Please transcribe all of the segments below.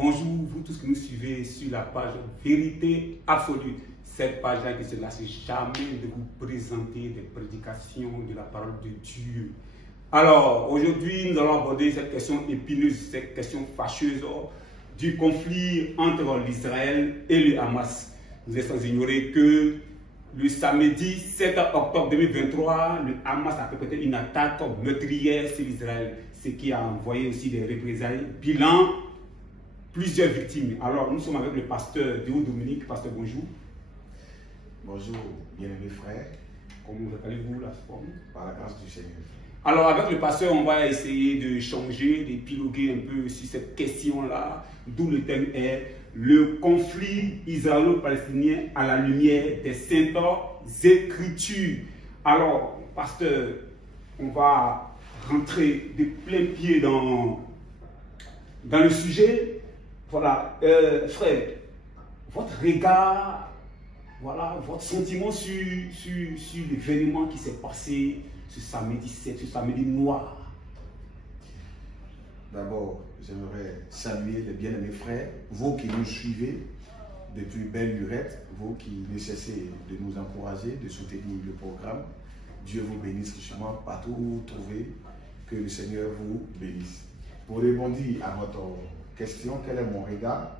Bonjour, vous tous qui nous suivez sur la page Vérité Absolue. Cette page-là qui ne se lasse jamais de vous présenter des prédications de la parole de Dieu. Alors, aujourd'hui, nous allons aborder cette question épineuse, cette question fâcheuse du conflit entre l'Israël et le Hamas. Nous êtes sans ignorer que le samedi 7 octobre 2023, le Hamas a perpétré une attaque meurtrière sur l'Israël, ce qui a envoyé aussi des représailles. Bilan, plusieurs victimes. Alors, nous sommes avec le pasteur Théo Dominique. Pasteur, bonjour. Bonjour, bien-aimés frères. Comment vous appelez-vous la forme? Par la grâce du Seigneur. Alors, avec le pasteur, on va essayer de changer, d'épiloguer un peu sur cette question-là, d'où le thème est le conflit israélo-palestinien à la lumière des Saintes Écritures. Alors, pasteur, on va rentrer de plein pied dans le sujet. Voilà, frère, votre regard, voilà, votre sentiment sur l'événement qui s'est passé ce samedi 7, ce samedi noir. D'abord, j'aimerais saluer les bien-aimés frères, vous qui nous suivez depuis belle lurette, vous qui ne cessez de nous encourager, de soutenir le programme. Dieu vous bénisse richement partout où vous trouvez, que le Seigneur vous bénisse. Pour répondre à votre question, quel est mon regard?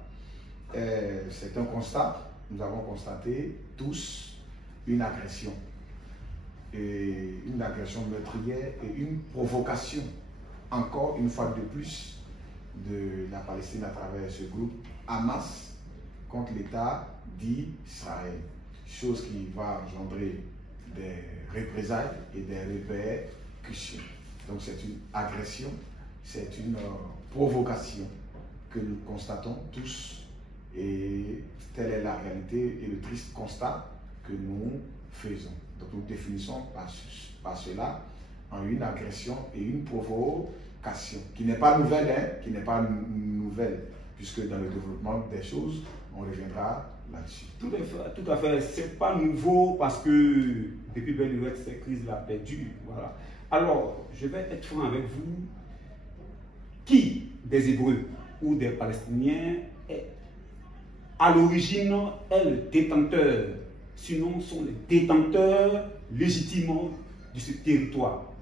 C'est un constat. Nous avons constaté tous une agression. Et une agression meurtrière et une provocation, encore une fois de plus, de la Palestine à travers ce groupe Hamas contre l'État d'Israël. Chose qui va engendrer des représailles et des répercussions. Donc c'est une agression, c'est une provocation que nous constatons tous et telle est la réalité et le triste constat que nous faisons. Donc nous définissons par cela en une agression et une provocation, qui n'est pas nouvelle, hein, qui n'est pas nouvelle, puisque dans le développement des choses, on reviendra là-dessus. Tout à fait, c'est pas nouveau parce que depuis belle lurette, cette crise-là perdue. Voilà. Alors, je vais être franc avec vous. Qui des Hébreux ou des Palestiniens est à l'origine est le détenteur, sinon sont les détenteurs légitimes de ce territoire?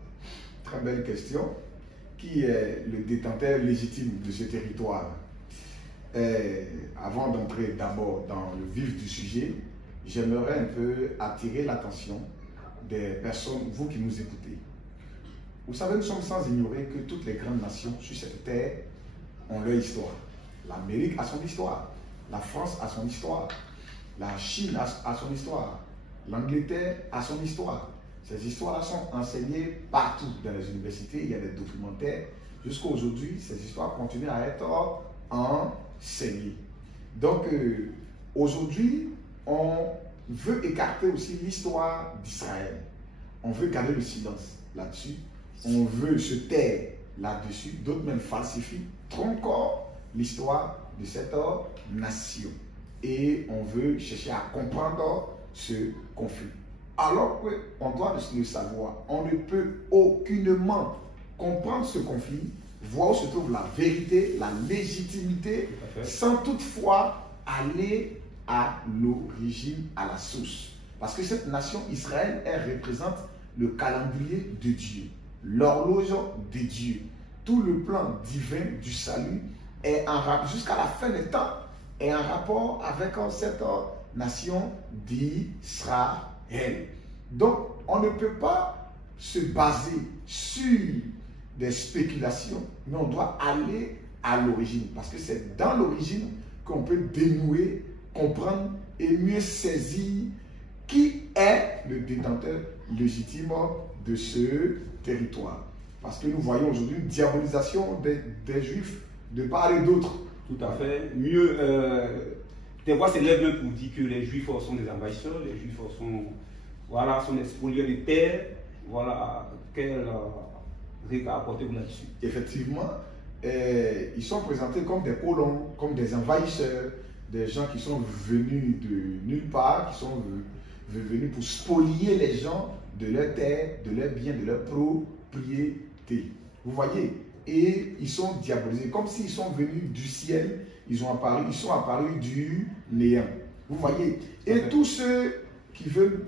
Très belle question. Qui est le détenteur légitime de ce territoire? Avant d'entrer d'abord dans le vif du sujet, j'aimerais un peu attirer l'attention des personnes, vous qui nous écoutez. Vous savez, nous sommes sans ignorer que toutes les grandes nations sur cette terre ont leur histoire. L'Amérique a son histoire, la France a son histoire, la Chine a son histoire, l'Angleterre a son histoire. Ces histoires-là sont enseignées partout dans les universités, il y a des documentaires. Jusqu'à aujourd'hui, ces histoires continuent à être enseignées. Donc, aujourd'hui, on veut écarter aussi l'histoire d'Israël. On veut garder le silence là-dessus. On veut se taire là-dessus. D'autres même falsifient, trompent l'histoire de cette nation. Et on veut chercher à comprendre ce conflit. Alors qu'on doit le savoir, on ne peut aucunement comprendre ce conflit, voir où se trouve la vérité, la légitimité, sans toutefois aller à l'origine, à la source. Parce que cette nation, Israël, elle représente le calendrier de Dieu, l'horloge de Dieu. Tout le plan divin du salut est en rapport, jusqu'à la fin des temps, est en rapport avec cette nation d'Israël. Donc, on ne peut pas se baser sur des spéculations, mais on doit aller à l'origine, parce que c'est dans l'origine qu'on peut dénouer, comprendre et mieux saisir qui est le détenteur légitime de ce territoire. Parce que nous voyons aujourd'hui une diabolisation des Juifs de part et d'autre. Tout à fait. Mieux, des voix s'élèvent pour dire que les Juifs sont des envahisseurs, les Juifs sont des spolieurs de terre. Voilà, quel regard apportez-vous là-dessus? Effectivement, ils sont présentés comme des colons, comme des envahisseurs, des gens qui sont venus de nulle part, qui sont venus pour spolier les gens de leur terre, de leurs biens, de leur propriété. Vous voyez, et ils sont diabolisés. Comme s'ils sont venus du ciel, ils sont apparus du néant. Vous voyez? Et tous ceux qui veulent,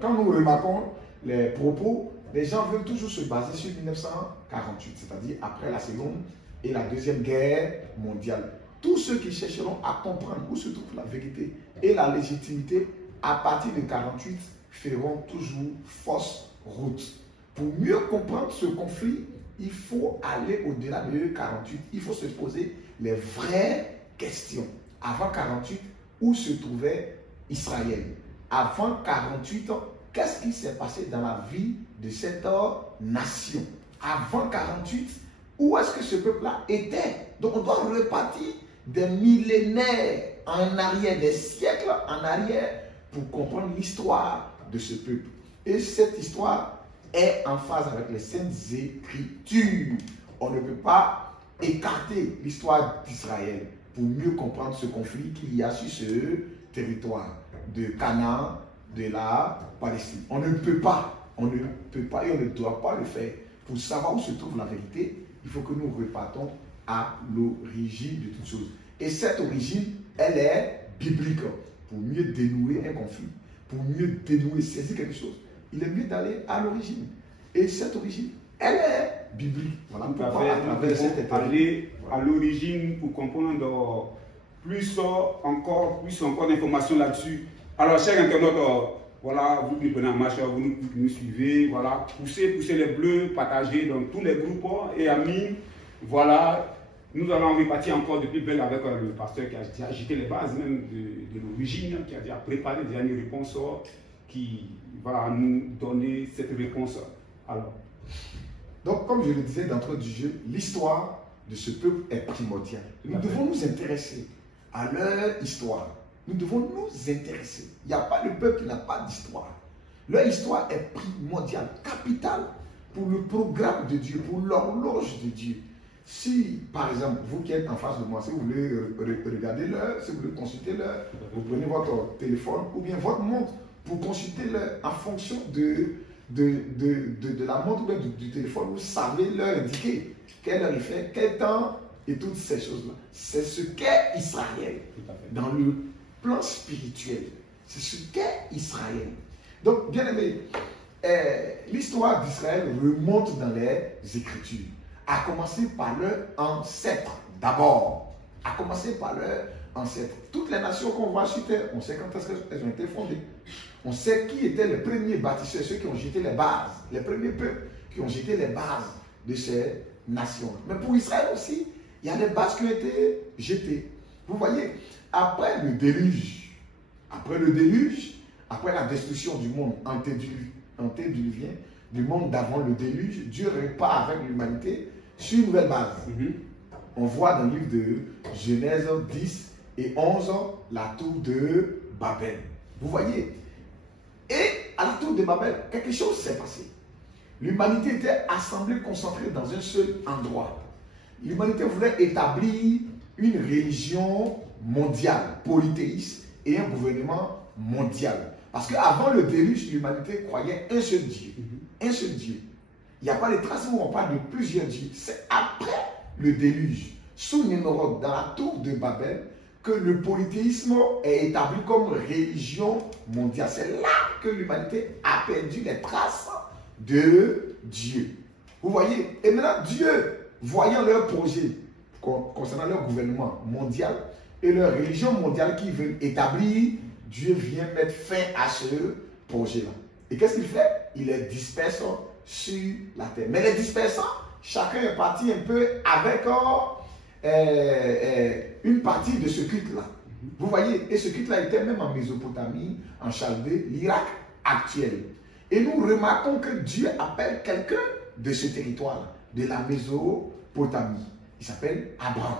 quand nous remarquons les propos, les gens veulent toujours se baser sur 1948, c'est-à-dire après la Seconde et la Deuxième Guerre mondiale. Tous ceux qui chercheront à comprendre où se trouve la vérité et la légitimité à partir de 1948 feront toujours fausse route. Pour mieux comprendre ce conflit, il faut aller au-delà de 1948. Il faut se poser les vraies questions. Avant 1948, où se trouvait Israël? Avant 1948, qu'est-ce qui s'est passé dans la vie de cette nation? Avant 1948, où est-ce que ce peuple-là était? Donc on doit repartir des millénaires en arrière, des siècles en arrière, pour comprendre l'histoire de ce peuple. Et cette histoire est en phase avec les Saintes Écritures. On ne peut pas écarter l'histoire d'Israël pour mieux comprendre ce conflit qu'il y a sur ce territoire de Canaan, de la Palestine. On ne peut pas et on ne doit pas le faire. Pour savoir où se trouve la vérité, il faut que nous repartons à l'origine de toutes choses. Et cette origine, elle est biblique. Pour mieux dénouer un conflit, pour mieux dénouer, saisir quelque chose, il est mieux d'aller à l'origine. Et cette origine, elle est biblique. Voilà pourquoi à travers cette aller à l'origine pour comprendre plus encore d'informations là-dessus. Alors, chers internautes, voilà, vous qui prenez en marche, vous nous suivez, voilà, poussez les bleus, partagez dans tous les groupes et amis, voilà. Nous allons repartir encore de plus belle avec le pasteur qui a agité les bases même de l'origine, qui a déjà préparé des dernières réponses qui va nous donner cette réponse. Alors. Donc, comme je le disais d'entrée du jeu, l'histoire de ce peuple est primordiale. Nous devons nous intéresser à leur histoire. Nous devons nous intéresser. Il n'y a pas de peuple qui n'a pas d'histoire. Leur histoire est primordiale, capitale pour le programme de Dieu, pour l'horloge de Dieu. Si, par exemple, vous qui êtes en face de moi, si vous voulez regarder l'heure, si vous voulez consulter l'heure, vous prenez votre téléphone ou bien votre montre pour consulter l'heure en fonction de la montre ou du téléphone, vous savez l'heure indiquée, quelle heure il fait, quel temps et toutes ces choses-là. C'est ce qu'est Israël dans le plan spirituel. C'est ce qu'est Israël. Donc, bien aimé, l'histoire d'Israël remonte dans les Écritures. À commencer par leur ancêtre d'abord. À commencer par leur ancêtre. Toutes les nations qu'on voit sur terre, on sait quand est-ce qu'elles ont été fondées. On sait qui étaient les premiers bâtisseurs, ceux qui ont jeté les bases, les premiers peuples qui ont jeté les bases de ces nations. Mais pour Israël aussi, il y a des bases qui ont été jetées. Vous voyez, après le déluge, après la destruction du monde antédiluvien, du monde d'avant le déluge, Dieu repart avec l'humanité sur une nouvelle base. On voit dans le livre de Genèse 10 et 11 la tour de Babel. Vous voyez? Et à la tour de Babel, quelque chose s'est passé. L'humanité était assemblée, concentrée dans un seul endroit. L'humanité voulait établir une religion mondiale, polythéiste, et un gouvernement mondial. Parce qu'avant le déluge, l'humanité croyait un seul Dieu. Un seul Dieu. Il n'y a pas de traces où on parle de plusieurs dieux. C'est après le déluge, sous Nimrod, dans la tour de Babel, que le polythéisme est établi comme religion mondiale. C'est là que l'humanité a perdu les traces de Dieu. Vous voyez? Et maintenant, Dieu, voyant leur projet concernant leur gouvernement mondial et leur religion mondiale qu'ils veulent établir, Dieu vient mettre fin à ce projet-là. Et qu'est-ce qu'il fait? Il les disperse sur la terre. Mais les dispersant, chacun est parti un peu avec une partie de ce culte-là. Vous voyez? Et ce culte-là était même en Mésopotamie, en Chaldée, l'Irak actuel. Et nous remarquons que Dieu appelle quelqu'un de ce territoire-là, de la Mésopotamie. Il s'appelle Abraham.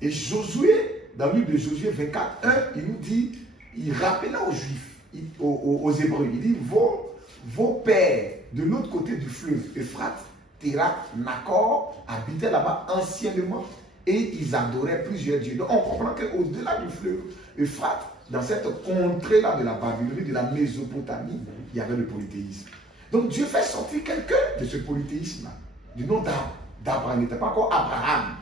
Et Josué, dans le livre de Josué 24, 1, il nous dit, il rappela aux Juifs, aux Hébreux, il dit, vos pères de l'autre côté du fleuve, Euphrate, Térak, Nakor, habitaient là-bas anciennement et ils adoraient plusieurs dieux. Donc on comprend qu'au-delà du fleuve Euphrate, dans cette contrée-là de la Babylonie, de la Mésopotamie, il y avait le polythéisme. Donc Dieu fait sortir quelqu'un de ce polythéisme-là, du nom d'Abraham. Il n'était pas encore Abraham.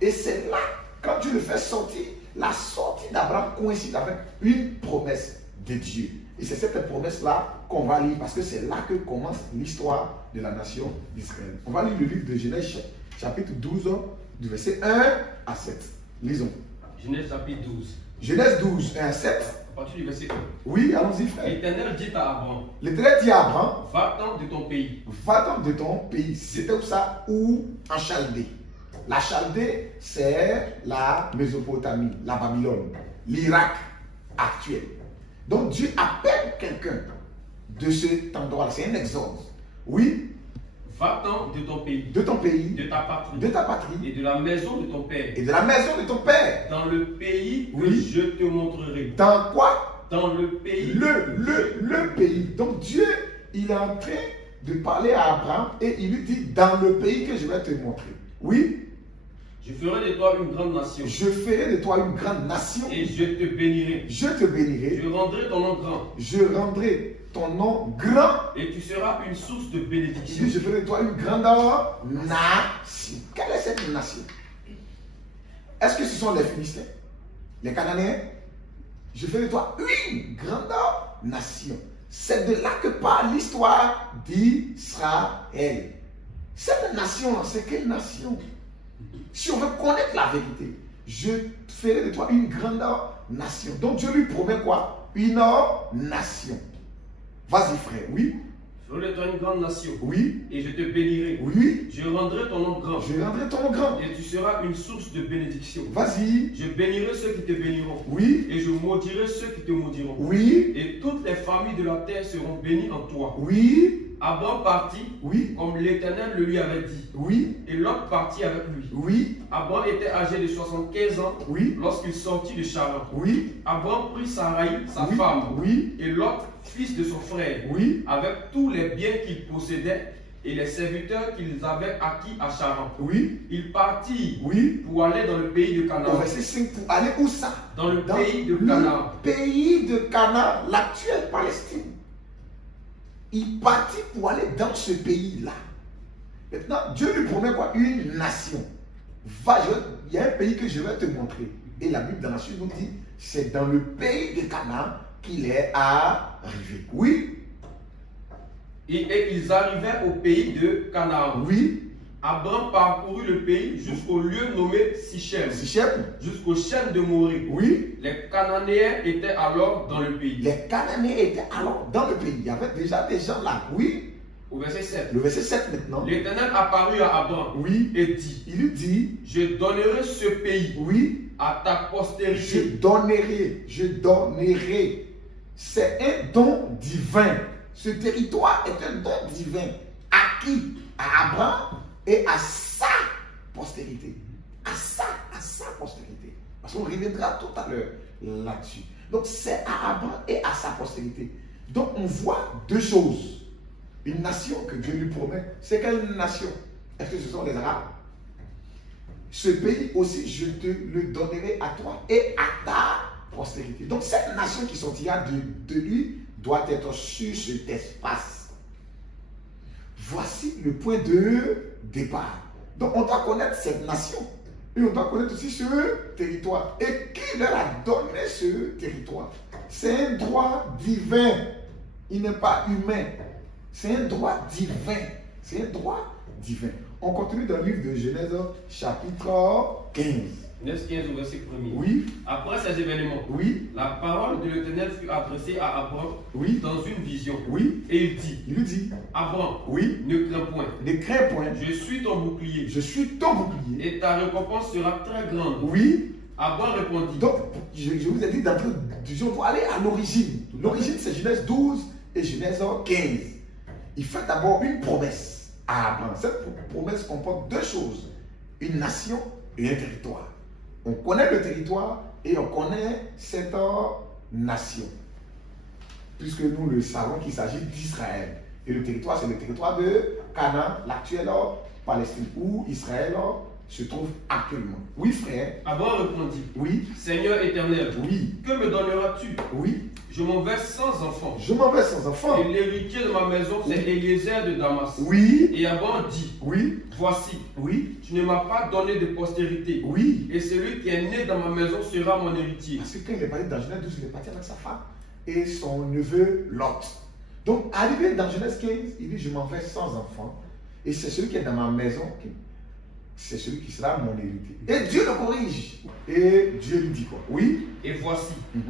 Et c'est là, quand Dieu le fait sortir, la sortie d'Abraham coïncide avec une promesse de Dieu. Et c'est cette promesse-là qu'on va lire, parce que c'est là que commence l'histoire de la nation d'Israël. On va lire le livre de Genèse, chapitre 12, du verset 1 à 7. Lisons. Genèse chapitre 12. Genèse 12, 1 à 7. À partir du verset 1. Oui, allons-y, frère. L'Éternel dit à Abraham, L'Éternel dit à Abraham, va-t'en de ton pays. va-t'en de ton pays. C'était où ça? Ou en Chaldée. La Chaldée, c'est la Mésopotamie, la Babylone, l'Irak actuel. Donc Dieu appelle quelqu'un de cet endroit. C'est un exode. Oui. Va-t'en de ton pays. De ton pays. De ta patrie. De ta patrie. Et de la maison de ton père. Et de la maison de ton père. Dans le pays que Oui. je te montrerai. Dans quoi? Dans le pays. Le pays. Donc Dieu, il est en train de parler à Abraham et il lui dit, dans le pays que je vais te montrer. Oui. Je ferai de toi une grande nation. Je ferai de toi une grande nation. Et je te bénirai. Je te bénirai. Je rendrai ton nom grand. Je rendrai ton nom grand. Et tu seras une source de Il bénédiction. dit, je ferai de toi une grande nation. Quelle est cette nation? Est-ce que ce sont les Philistins? Les Cananéens? Je ferai de toi une grande nation. C'est de là que parle l'histoire d'Israël. Cette nation, c'est quelle nation? Si on veut connaître la vérité, je ferai de toi une grande nation. Donc Dieu lui promet quoi? Une nation. Vas-y frère, oui. Je ferai de toi une grande nation. Oui. Et je te bénirai. Oui. Je rendrai ton nom grand. Je rendrai ton nom grand. Et tu seras une source de bénédiction. Vas-y. Je bénirai ceux qui te béniront. Oui. Et je maudirai ceux qui te maudiront. Oui. Et toutes les familles de la terre seront bénies en toi. Oui. Abraham partit Oui. comme l'Éternel le lui avait dit. Oui. Et Lot partit avec lui. Oui. Abraham était âgé de 75 ans Oui. lorsqu'il sortit de Charan. Oui. Abraham prit Sarai, sa Oui. femme, Oui. et Lot, fils de son frère, Oui. avec tous les biens qu'il possédait et les serviteurs qu'ils avaient acquis à Charan. Oui. Ils partirent Oui. pour aller dans le pays de Au Canaan. verset 5, pour aller où ça? Dans le pays de Canaan. Le pays de Canaan, l'actuelle Palestine. Il partit pour aller dans ce pays-là. Maintenant, Dieu lui promet quoi? Une nation. Il y a un pays que je vais te montrer. Et la Bible dans la suite nous dit, c'est dans le pays de Canaan qu'il est arrivé. Oui. Et ils arrivèrent au pays de Canaan. Oui. Abraham parcourut le pays jusqu'au lieu nommé Sichem, Sichem. jusqu'au chêne de Morée. Oui. Les Cananéens étaient alors dans le pays. Les Cananéens étaient alors dans le pays. Il y avait déjà des gens là. Oui. Au verset 7. Le verset 7 maintenant. L'Éternel apparut à Abraham Oui. et dit, Il lui dit, je donnerai ce pays oui. à ta Je postérité. donnerai, je donnerai. C'est un don divin. Ce territoire est un don divin acquis à Abraham et à sa postérité. À sa postérité. Parce qu'on reviendra tout à l'heure là-dessus. Donc c'est à Abraham et à sa postérité. Donc on voit deux choses. Une nation que Dieu lui promet. C'est quelle nation? Est-ce que ce sont les Arabes? Ce pays aussi, je te le donnerai à toi et à ta postérité. Donc cette nation qui sortira de lui doit être sur cet espace. Voici le point de départ. Donc on doit connaître cette nation. Et on doit connaître aussi ce territoire. Et qui leur a donné ce territoire? C'est un droit divin. Il n'est pas humain. C'est un droit divin. C'est un droit divin. On continue dans le livre de Genèse, chapitre 15. Genèse 15 au verset 1er. Oui. Après ces événements, Oui. la parole de l'Éternel fut adressée à Abraham Oui. dans une vision. Oui. Et il dit, Il lui dit, Abraham, oui, ne crains point. ne crains point. Je suis ton bouclier. Je suis ton bouclier. Et ta récompense sera très grande. Oui. Abraham répondit, Donc, je vous ai dit d'entrer, on doit aller à l'origine. L'origine, c'est Genèse 12 et Genèse 15. Il fait d'abord une promesse à Abraham. Cette promesse comporte deux choses. Une nation et un territoire. On connaît le territoire et on connaît cette nation. Puisque nous le savons qu'il s'agit d'Israël. Et le territoire, c'est le territoire de Canaan, l'actuelle Palestine, où Israël se trouve actuellement. Oui, frère. Abraham répondit, Oui. Seigneur éternel, Oui. que me donneras-tu? Oui. Je m'en vais sans enfant. Je m'en vais sans enfant. Et l'héritier de ma maison, c'est Eliezer de Damas. Oui. Et Abraham dit, Oui. voici, Oui. tu ne m'as pas donné de postérité. Oui. Et celui qui est né dans ma maison sera mon héritier. Parce que quand il est parti dans Genèse 12, il est parti avec sa femme et son neveu Lot. Donc, arrivé dans Genèse 15, il dit, je m'en vais sans enfant. Et c'est celui qui est dans ma maison, c'est celui qui sera mon héritier. Et Dieu le corrige. Et Dieu lui dit quoi? Oui. Et voici, la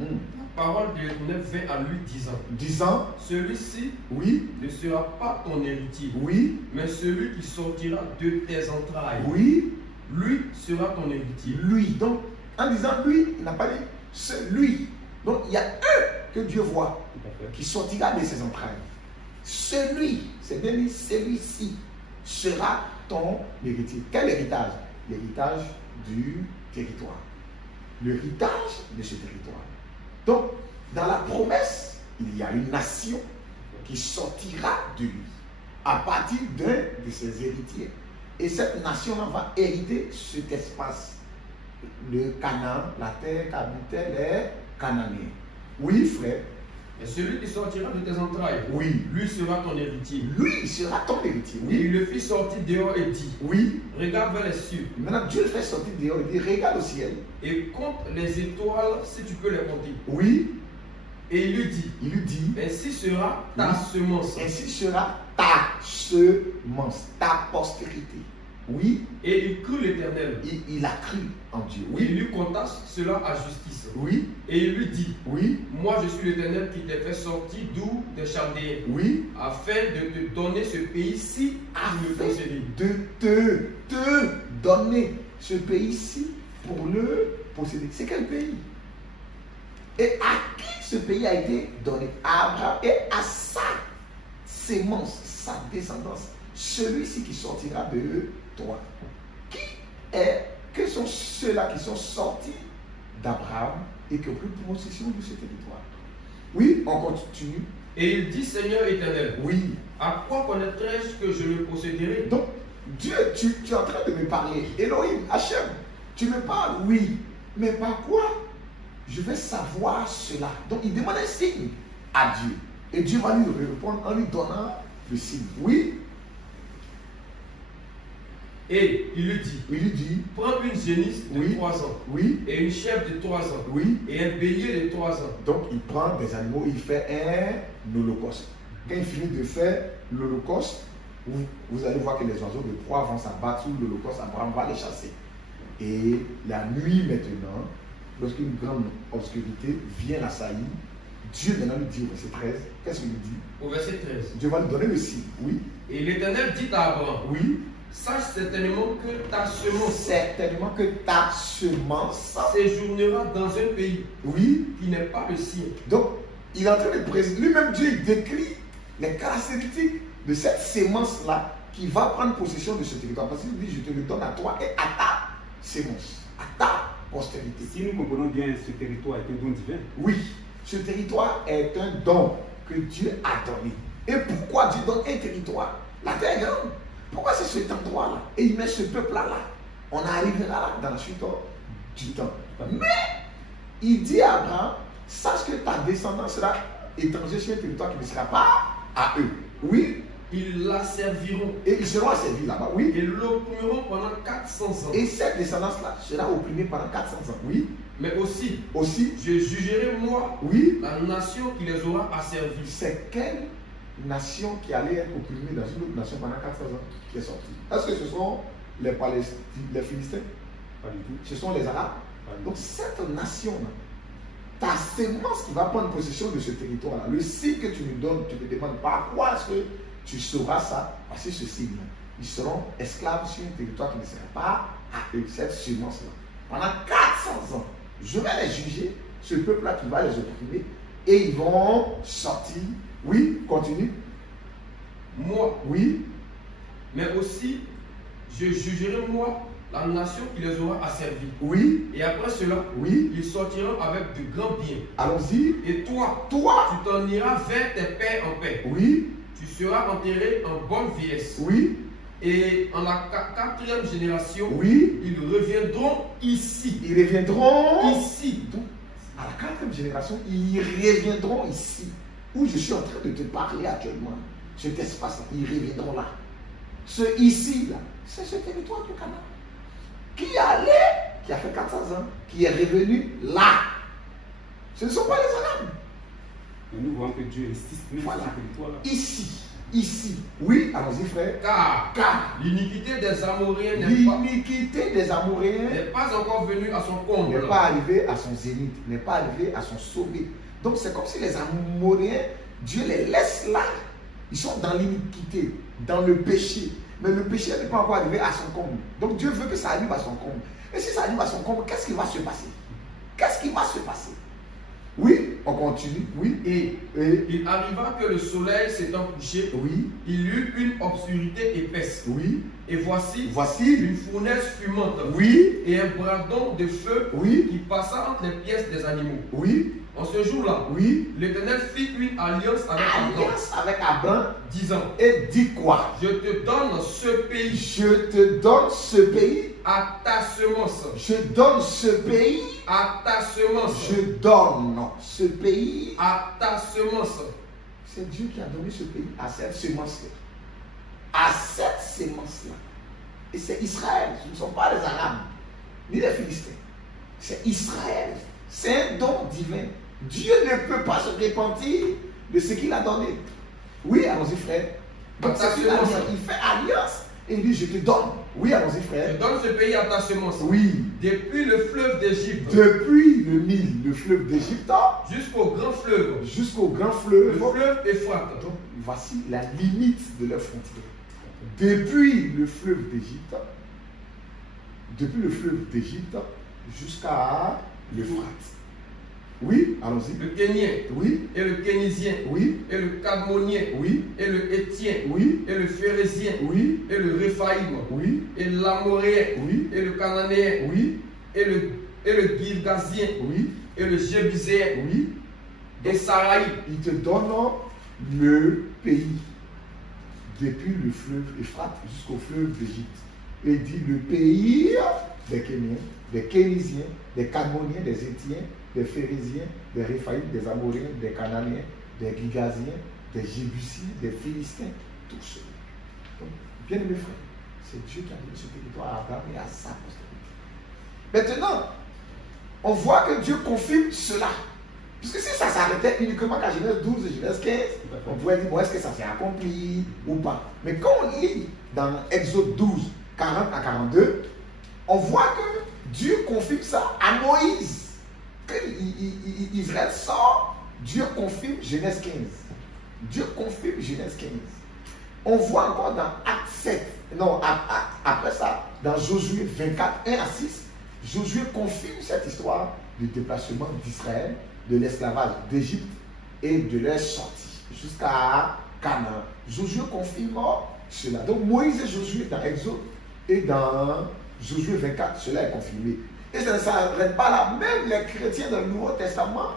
parole de l'Éternel vint à lui disant, Disant, celui-ci oui, ne sera pas ton héritier, oui, mais celui qui sortira de tes entrailles. oui, Lui sera ton héritier. lui. Donc, en disant lui, il n'a pas dit c'est lui. Donc, il y a un que Dieu voit qui sortira de ses entrailles. Celui, c'est bien dit, celui-ci sera ton héritier. Quel héritage? L'héritage du territoire. L'héritage de ce territoire. Donc, dans la promesse, il y a une nation qui sortira de lui à partir d'un de ses héritiers. Et cette nation-là va hériter cet espace. Le Canaan, la terre qu'habitaient les Cananéens. Oui, frère. Et celui qui sortira de tes entrailles, Oui. lui sera ton héritier. Lui sera ton héritier. Et Oui. il le fit sortir dehors et dit, Oui. regarde vers les cieux Maintenant, Dieu le fait sortir dehors. Il dit, regarde au ciel. et compte les étoiles si tu peux les compter. Oui. Et il lui dit, Il lui dit, ainsi sera ta semence. ainsi sera ta semence, ta postérité. Oui. Et il crut l'Éternel. Il a cru en Dieu. Il Oui. lui compta cela à justice. Oui. Et il lui dit, Oui. moi je suis l'Éternel qui t'ai fait sortir d'où des Chaldéens, Oui. afin de te donner ce pays-ci à me Afin posséder. de te donner ce pays-ci pour le posséder. C'est quel pays? Et à qui ce pays a été donné? À Abraham et à sa sémence, sa descendance. Celui-ci qui sortira de toi. Que sont ceux-là qui sont sortis d'Abraham et qui ont pris possession de ce territoire? Oui, on continue. Et il dit, Seigneur éternel, Oui. à quoi connaîtrai-je que je le posséderai? Donc, Dieu, tu es en train de me parler. Elohim, Hachem, tu me parles, oui. Mais par quoi je vais savoir cela? Donc, il demande un signe à Dieu. Et Dieu va lui répondre en lui donnant le signe. Oui. Et il lui dit, Il lui dit, prends une génisse de Oui. 3 ans, oui, et une chèvre de 3 ans, oui. et un bélier de 3 ans. Donc, il prend des animaux, il fait un holocauste. Quand il finit de faire l'holocauste, vous allez voir que les oiseaux de proie vont s'abattre sur l'holocauste, Abraham va les chasser. Et la nuit maintenant, lorsqu'une grande obscurité vient l'assaillir, Dieu maintenant lui dit au verset 13, qu'est-ce qu'il lui dit? Au verset 13. Dieu va lui donner le signe, oui, Et l'Éternel dit à Abraham, oui, sache certainement que ta semence certainement que ta semence, séjournera dans un pays oui. qui n'est pas le sien. Donc, il est en train de présenter, lui-même Dieu il décrit les caractéristiques de cette sémence-là qui va prendre possession de ce territoire. Parce qu'il dit, je te le donne à toi et à ta sémence, à ta postérité. Si nous comprenons bien, ce territoire est un don divin. Oui, ce territoire est un don que Dieu a donné. Et pourquoi Dieu donne un territoire? La terre est grande. Pourquoi c'est cet endroit-là? Et il met ce peuple-là là. On arrivera là dans la suite du temps. Mais il dit à Abraham, sache que ta descendance sera étrangère sur un territoire qui ne sera pas à eux. Oui. Ils la serviront Et ils seront asservis là-bas. Oui. et l'opprimeront pendant 400 ans. Et cette descendance-là sera opprimée pendant 400 ans. Oui. Mais aussi, Aussi. je jugerai moi Oui. la nation qui les aura asservis. C'est quelle nation qui allait être opprimée dans une autre nation pendant 400 ans qui est sortie? Est-ce que ce sont les Palestiniens, les Philistins? Pas du tout. Ce sont les Arabes. Pas du Donc tout. cette nation-là, ta sémence qui va prendre possession de ce territoire-là, le signe que tu me donnes, tu me demandes par quoi est-ce que tu sauras ça? Parce que ce signe-là, ils seront esclaves sur un territoire qui ne sera pas à eux, cette sémence-là. Pendant 400 ans, je vais les juger, ce peuple-là qui va les opprimer, et ils vont sortir. Oui, continue. Moi, Oui, mais aussi, je jugerai moi la nation qui les aura asservis. oui, Et après cela, oui. ils sortiront avec de grands biens. Allons-y. Et toi, Toi, tu t'en iras vers tes pères en paix. oui, Tu seras enterré en bonne vieillesse. oui, Et en la quatrième génération, Oui. ils reviendront ici. Ils reviendront Ici. Donc, à la quatrième génération, ils reviendront ici, où je suis en train de te parler actuellement. Cet espace-là, ils reviendront là. Ce ici-là, c'est ce territoire du Canaan. Qui allait, qui a fait 400 ans, qui est revenu là. Ce ne sont pas les Arabes. Mais nous voyons que Dieu insiste même Voilà. sur ce territoire-là. Ici. Oui, allons-y, frère. Car l'iniquité des Amoréens n'est L'iniquité des Amoréens pas encore venue à son comble. n'est pas arrivée à son zénith, n'est pas arrivée à son sommet. Donc c'est comme si les Amoréens, Dieu les laisse là. Ils sont dans l'iniquité, dans le péché. Mais le péché n'est pas encore arrivé à son comble. Donc Dieu veut que ça arrive à son comble. Et si ça arrive à son comble, qu'est-ce qui va se passer? Qu'est-ce qui va se passer? Oui, on continue. Oui, Et il arriva que le soleil s'étant couché, oui, il eut une obscurité épaisse. oui. Et voici Voici, une fournaise fumante oui, et un bradon de feu oui, qui passa entre les pièces des animaux. oui, En ce jour-là, oui. l'Éternel fit une alliance avec Abraham, Alliance avec Abraham disant, et dit quoi? je te donne ce pays Je te donne ce pays. à ta semence. Je donne ce pays. À ta semence. Je donne ce pays. À ta semence. C'est Dieu qui a donné ce pays à cette semence-là. À cette semence-là. Et c'est Israël. Ce ne sont pas les Arabes, ni les Philistins. C'est Israël. C'est un don divin. Dieu ne peut pas se repentir de ce qu'il a donné. Oui, allons-y, frère. Donc, c'est une alliance. Il fait alliance et il dit, je te donne. Oui, allons-y, Je frère. donne ce pays à ta semence. Oui. Depuis le fleuve d'Égypte Depuis le Nil, le fleuve d'Égypte, jusqu'au grand fleuve, jusqu'au grand le fleuve. fleuve Euphrate. Donc, voici la limite de leur frontière. Depuis le fleuve d'Égypte, jusqu'à l'Euphrate. Oui, allons-y. Le Kénien Oui, et le Kénisien oui, et le Cadmonien oui, et le Hétien oui, et le Phérézien oui, et le Réphaïm oui, et l'Amoréen oui, et le Cananéen oui, et le Girgasien oui, et le Jébuséen oui. et Saraï. Il te donne le pays depuis le fleuve Euphrate jusqu'au fleuve d'Égypte. Et il dit le pays des Kéniens, des Kénisiens, des Cadmoniens, des Hétiens, des Phérésiens, des Réphaïm, des Amoréens, des Cananéens, des Girgasiens, des Jébusiens, des Philistins, tous ceux. Donc, bien aimés frères, c'est Dieu qui a donné ce territoire à Abraham et à sa postérité. Maintenant, on voit que Dieu confirme cela. Parce que si ça s'arrêtait uniquement qu'à Genèse 12 et Genèse 15, on pourrait dire, bon, est-ce que ça s'est accompli ou pas? Mais quand on lit dans Exode 12, 40 à 42, on voit que Dieu confirme ça à Moïse. Quand Israël sort, Dieu confirme Genèse 15. Dieu confirme Genèse 15. On voit encore dans Acte 7, non, après ça, dans Josué 24, 1 à 6, Josué confirme cette histoire du déplacement d'Israël, de l'esclavage d'Égypte et de leur sortie jusqu'à Canaan. Josué confirme cela. Donc Moïse et Josué dans Exode et dans Josué 24, cela est confirmé. Et ça ne s'arrête pas là. Même les chrétiens dans le Nouveau Testament,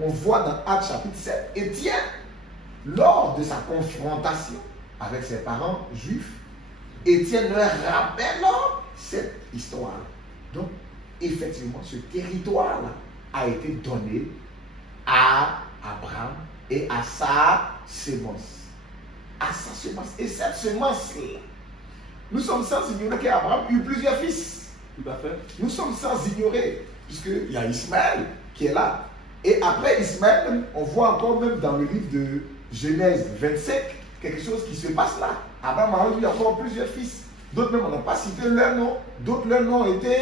on voit dans Actes chapitre 7, Étienne, lors de sa confrontation avec ses parents juifs, Étienne leur rappelle cette histoire. Donc, effectivement, ce territoire-là a été donné à Abraham et à sa semence. À sa semence. Et cette semence-là, nous sommes sans ignorer qu'Abraham eut plusieurs fils. Tout à fait. Nous sommes sans ignorer, puisqu'il y a Ismaël qui est là. Et après Ismaël, on voit encore même dans le livre de Genèse 25, quelque chose qui se passe là. Abraham a eu encore plusieurs fils. D'autres même, on n'a pas cité leur nom. D'autres, leurs noms ont été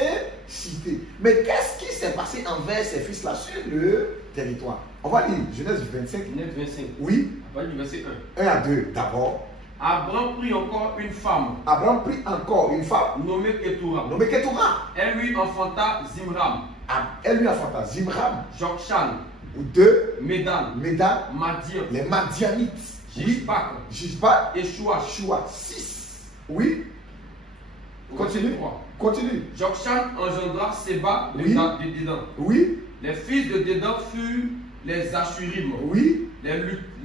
cités. Mais qu'est-ce qui s'est passé envers ces fils-là sur le territoire? On va lire Genèse 25. Genèse 25. Oui. On va lire verset 1 à 2. D'abord, Abraham prit encore une femme Abraham prit encore une femme nommée Ketura. nommée Ketura. Elle lui enfanta Zimram, Elle lui enfanta Zimram, Jokshan, deux, Médan, Médan, Madian, les Madianites. Oui. Jishbak Jishba et Chouach. Shua 6. Oui. Continue. 3. Continue. Jokshan engendra Seba de Oui. Dédan. Oui. Les fils de Dédan furent les Ashurim, Oui. les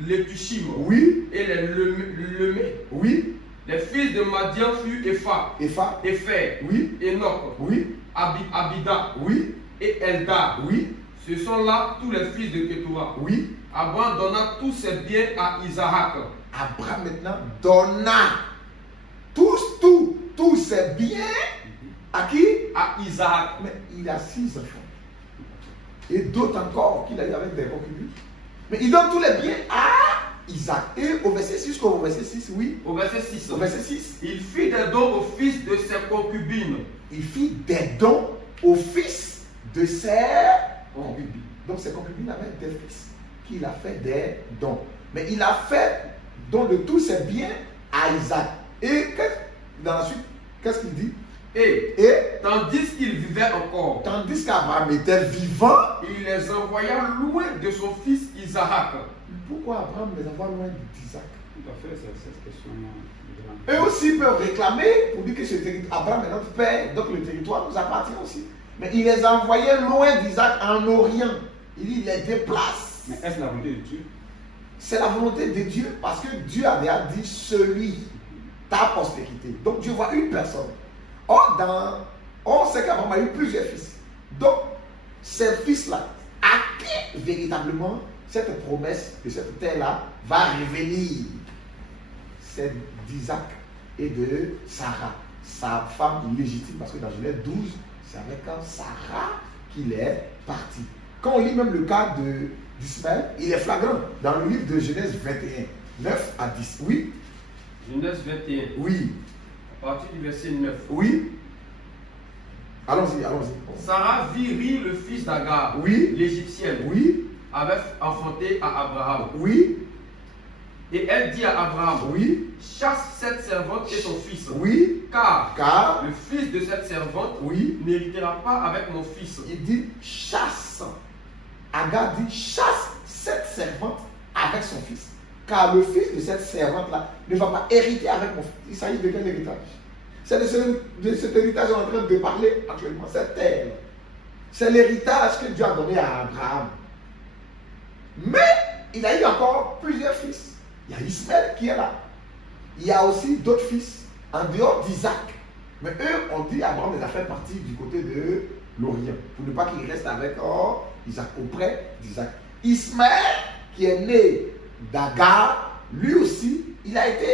Letushim Oui. et les Lemé. Oui. Les fils de Madian furent Epha, Épher, oui, Enoch, oui, Abida oui, et Eldad. oui, Ce sont là tous les fils de Ketura. oui. Abraham donna tous ses biens à Isaac. Abraham maintenant donna tous ses biens à qui? À Isaac. Mais il a 6 enfants. Et d'autres encore qu'il a eu avec des concubines. Mais il donne tous les biens à Isaac. Et au verset 6 jusqu'au verset 6, oui. Au verset 6. Au verset 6. Il fit des dons au fils de ses concubines. Il fit des dons au fils de ses concubines. Donc ses concubines avaient des fils qu'il a fait des dons. Mais il a fait don de tous ses biens à Isaac. Et dans la suite, qu'est-ce qu'il dit? Et tandis qu'il vivait encore, tandis qu'Abraham était vivant, il les envoya loin de son fils Isaac. Pourquoi Abraham les envoie loin d'Isaac? Tout à fait, c'est cette question. Eux aussi peuvent réclamer pour dire que ce territoire, Abraham est notre père, donc le territoire nous appartient aussi. Mais il les envoyait loin d'Isaac en Orient. Il les déplace. Mais est-ce la volonté de Dieu? C'est la volonté de Dieu parce que Dieu avait dit celui, ta postérité. Donc Dieu voit une personne. Or, on sait qu'Abraham a eu plusieurs fils. Donc, ces fils-là, à qui véritablement cette promesse de cette terre-là va revenir? C'est d'Isaac et de Sarah, sa femme illégitime, parce que dans Genèse 12, c'est avec Sarah qu'il est parti. Quand on lit même le cas d'Ismaël, il est flagrant dans le livre de Genèse 21, 9 à 10. Oui. Genèse 21. Oui. À partir du verset 9. Oui. Allons-y, allons-y. Sarah vit rire le fils d'Agar, oui, l'égyptienne, oui, avait enfanté à Abraham. Oui. Et elle dit à Abraham, oui, chasse cette servante et ton fils. Oui. Car le fils de cette servante, oui, n'héritera pas avec mon fils. Il dit chasse. Agar dit chasse cette servante avec son fils. Car le fils de cette servante-là ne va pas hériter avec mon fils. Il s'agit de quel héritage? C'est de cet héritage qu'on est en train de parler actuellement, cette terre. C'est l'héritage que Dieu a donné à Abraham. Mais il a eu encore plusieurs fils. Il y a Ismaël qui est là. Il y a aussi d'autres fils en dehors d'Isaac. Mais eux, on dit Abraham les a fait partie du côté de l'Orient. Pour ne pas qu'il reste avec Isaac, auprès d'Isaac. Ismaël, qui est né d'Agar, lui aussi, il a été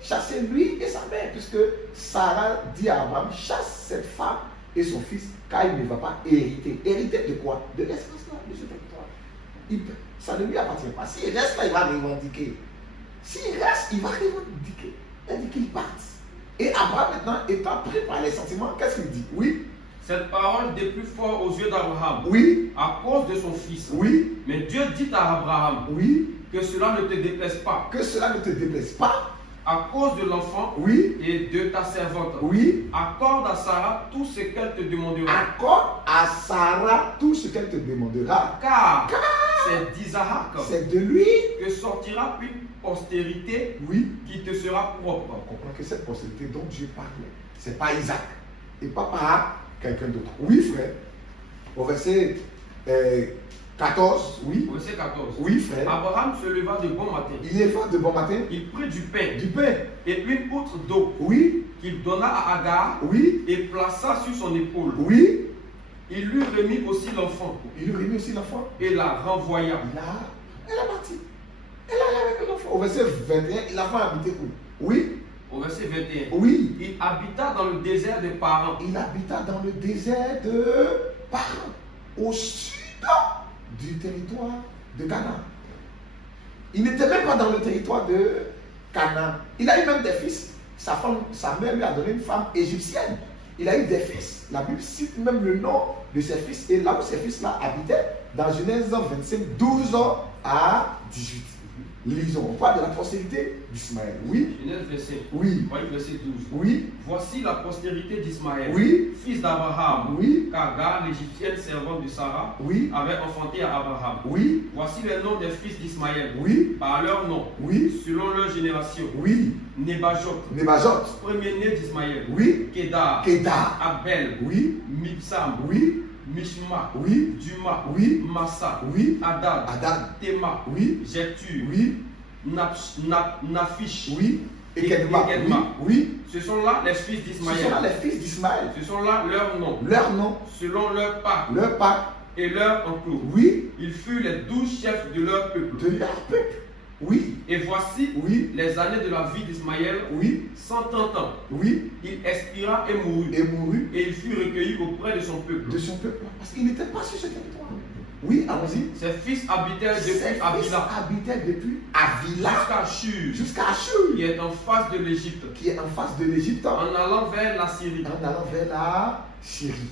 chassé, lui et sa mère, puisque Sarah dit à Abraham, chasse cette femme et son fils, car il ne va pas hériter. Hériter de quoi? De l'essence de ce territoire. Ça ne lui appartient pas. S'il reste là, il va revendiquer. S'il reste, il va revendiquer. Il dit qu'il parte. Et Abraham, maintenant, étant pris par les sentiments, qu'est-ce qu'il dit? Oui. Cette parole des plus forts aux yeux d'Abraham. Oui. À cause de son fils. Oui. Mais Dieu dit à Abraham. Oui. Que cela ne te déplaise pas. Que cela ne te déplaise pas. À cause de l'enfant. Oui. Et de ta servante. Oui. Accorde à Sarah tout ce qu'elle te demandera. Accorde à Sarah tout ce qu'elle te demandera. Car c'est d'Isaac. C'est de lui que sortira une postérité, oui, qui te sera propre. On comprend que cette postérité dont Dieu parle, c'est pas Isaac et pas par quelqu'un d'autre. Oui, frère. Au verset 14, oui. Au verset 14. Oui, frère. Abraham se leva de bon matin. Il leva de bon matin. Il prit du pain. Du pain. Et une outre d'eau. Oui. Qu'il donna à Agar. Oui. Et plaça sur son épaule. Oui. Il lui remit aussi l'enfant. Il lui remit aussi l'enfant. Et la renvoya. Elle est partie. Elle est avec l'enfant. Au verset 21, l'enfant habitait où? Oui. Au verset 21. Oui. Il habita dans le désert de Paran. Il habita dans le désert de Paran, au sud du territoire de Canaan. Il n'était même pas dans le territoire de Canaan. Il a eu même des fils. Sa mère lui a donné une femme égyptienne. Il a eu des fils. La Bible cite même le nom de ses fils. Et là où ces fils-là habitaient, dans Genèse 25, 12 à 18. Lisons. On parle de la postérité d'Ismaël. Oui. Genèse 25. Oui. Voyez verset 12. Oui. Voici la postérité d'Ismaël. Oui. Fils d'Abraham. Oui. Qu'Agar, l'égyptienne servante de Sarah, oui, avait enfanté à Abraham. Oui. Voici les noms des fils d'Ismaël. Oui. Par leur nom. Oui. Selon leur génération. Oui. Nebajot. Premier-né d'Ismaël. Oui. Kedar. Abel. Oui. Mibsam. Oui. Mishma. Oui. Duma. Oui. Massa. Oui. Adad. Tema. Oui. Jetur. Oui. Nafish. Oui. et Kedma. Oui. Ce sont là les fils Ce d'Ismaël. sont là les fils d'Ismaël. Ce sont là leurs noms. Leurs noms. Selon leur part Leur pacte. et leur enclos. Oui. Ils furent les 12 chefs de leur peuple. De leur peuple. Oui. Et voici Oui. les années de la vie d'Ismaël, Oui. 130 ans. Oui. Il expira et mourut. Et mourut Et il fut recueilli auprès de son peuple. de son peuple. Parce qu'il n'était pas sur ce territoire. Oui, allons-y. Ses fils habitèrent Ses depuis fils Avila habitaient depuis Avila jusqu'à Shur, jusqu'à Ashur, qui est en face de l'Égypte, qui est en face de l'Égypte, en allant vers la Syrie. en allant vers la Syrie.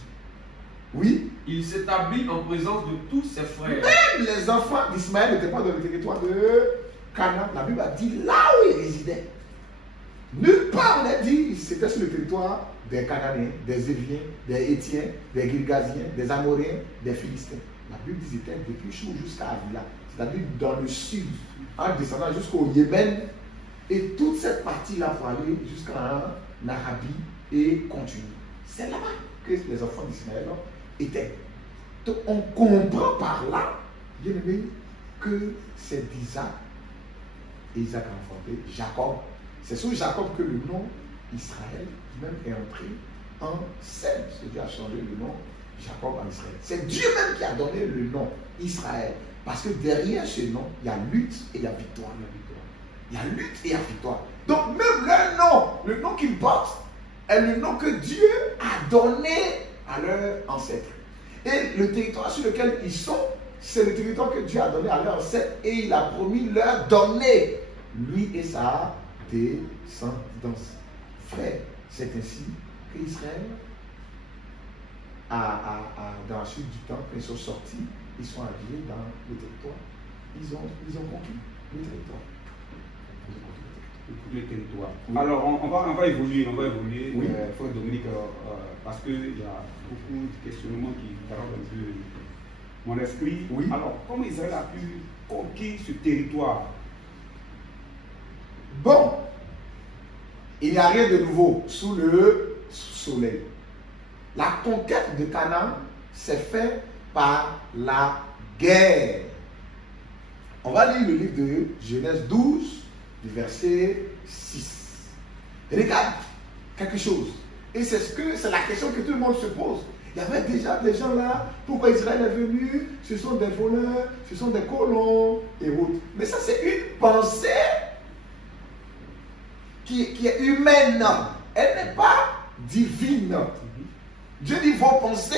Oui. Il s'établit en présence de tous ses frères. Même les enfants d'Ismaël n'étaient pas dans le territoire de Canaan. La Bible a dit là où ils résidaient. Nulle part on a dit c'était sur le territoire des Cananéens, des Éviens, des Hétiens, des Girgasiens, des Amoréens, des Philistins. La Bible dit c'était depuis Chour jusqu'à Avila, c'est-à-dire dans le sud, en descendant jusqu'au Yémen, et toute cette partie-là pour aller jusqu'en Arabie et continuer. C'est là-bas que les enfants d'Ismaël étaient. Donc on comprend par là, bien aimé, que c'est d'Isaac, et Isaac a enfanté Jacob. C'est sur Jacob que le nom Israël même est entré en scène. Parce que Dieu a changé le nom Jacob en Israël. C'est Dieu même qui a donné le nom Israël. Parce que derrière ce nom, il y a lutte et il y a victoire. Il y a lutte et il y a victoire. Donc même leur nom, le nom qu'ils portent, est le nom que Dieu a donné à leurs ancêtres. Et le territoire sur lequel ils sont, c'est le territoire que Dieu a donné à leurs ancêtres et il a promis leur donner, lui et sa descendance. Frère, c'est ainsi qu'Israël, dans la suite du temps, quand ils sont sortis, ils sont arrivés dans le territoire. Ils ont conquis le territoire. Le territoire. Oui. Alors, on va évoluer, Oui. Frère Dominique, parce qu'il y a beaucoup de questionnements qui traversent un peu mon esprit. Oui. Alors, comment Israël a pu conquérir ce territoire? Bon, il n'y a rien de nouveau sous le soleil. La conquête de Canaan s'est faite par la guerre. On va lire le livre de Genèse 12, du verset 6. Regarde quelque chose. Et c'est la question que tout le monde se pose. Il y avait déjà des gens là, pourquoi Israël est venu? Ce sont des voleurs, ce sont des colons et autres. Mais ça, c'est une pensée qui est humaine. Elle n'est pas divine. Dieu dit vos pensées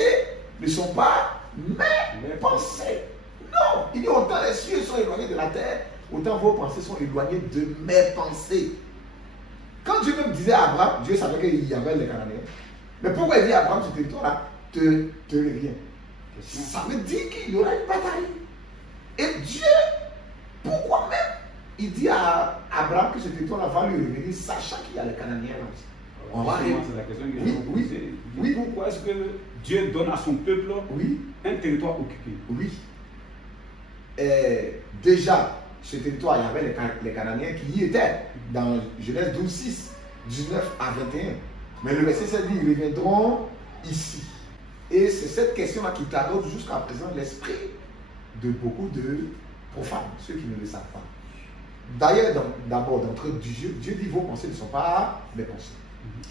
ne sont pas mes pensées. Non, il dit autant les cieux sont éloignés de la terre, autant vos pensées sont éloignées de mes pensées. Quand Dieu même disait à Abraham, Dieu savait qu'il y avait les Cananéens. Mais pourquoi il dit à Abraham ce territoire-là te revient? Ça veut dire qu'il y aura une bataille. Et Dieu, pourquoi même il dit à Abraham que ce territoire-là va lui revenir, sachant qu'il y a les Cananéens là aussi? On va C'est la question que je vais vous poser. Oui. Pourquoi est-ce que Dieu donne à son peuple un territoire occupé? Oui. Déjà, ce territoire, il y avait les Cananéens qui y étaient dans Genèse 12, 6, 19 à 21. Mais le verset 7 dit, ils reviendront ici. Et c'est cette question-là qui taraude jusqu'à présent l'esprit de beaucoup de profanes, ceux qui ne le savent pas. D'ailleurs, d'abord, d'entrée du Dieu, Dieu dit vos pensées ne sont pas mes pensées.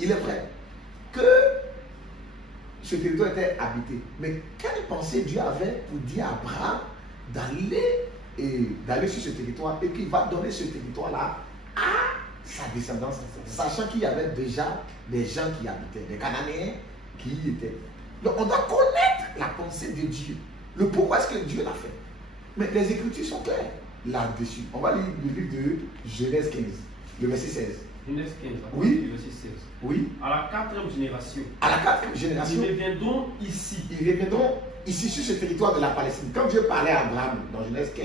Il est vrai que ce territoire était habité. Mais quelle pensée Dieu avait pour dire à Abraham d'aller sur ce territoire et qu'il va donner ce territoire-là à sa descendance, sachant qu'il y avait déjà des gens qui habitaient, des Cananéens qui y étaient. Donc on doit connaître la pensée de Dieu, le pourquoi est-ce que Dieu l'a fait. Mais les Écritures sont claires là-dessus. On va lire le livre de Genèse 15, le verset 16. Genèse 15, oui. verset 16. Oui. À la 4e génération. À la 4e génération. Ils reviendront ici. Ils reviendront ici sur ce territoire de la Palestine. Quand Dieu parlait à Abraham dans Genèse 15,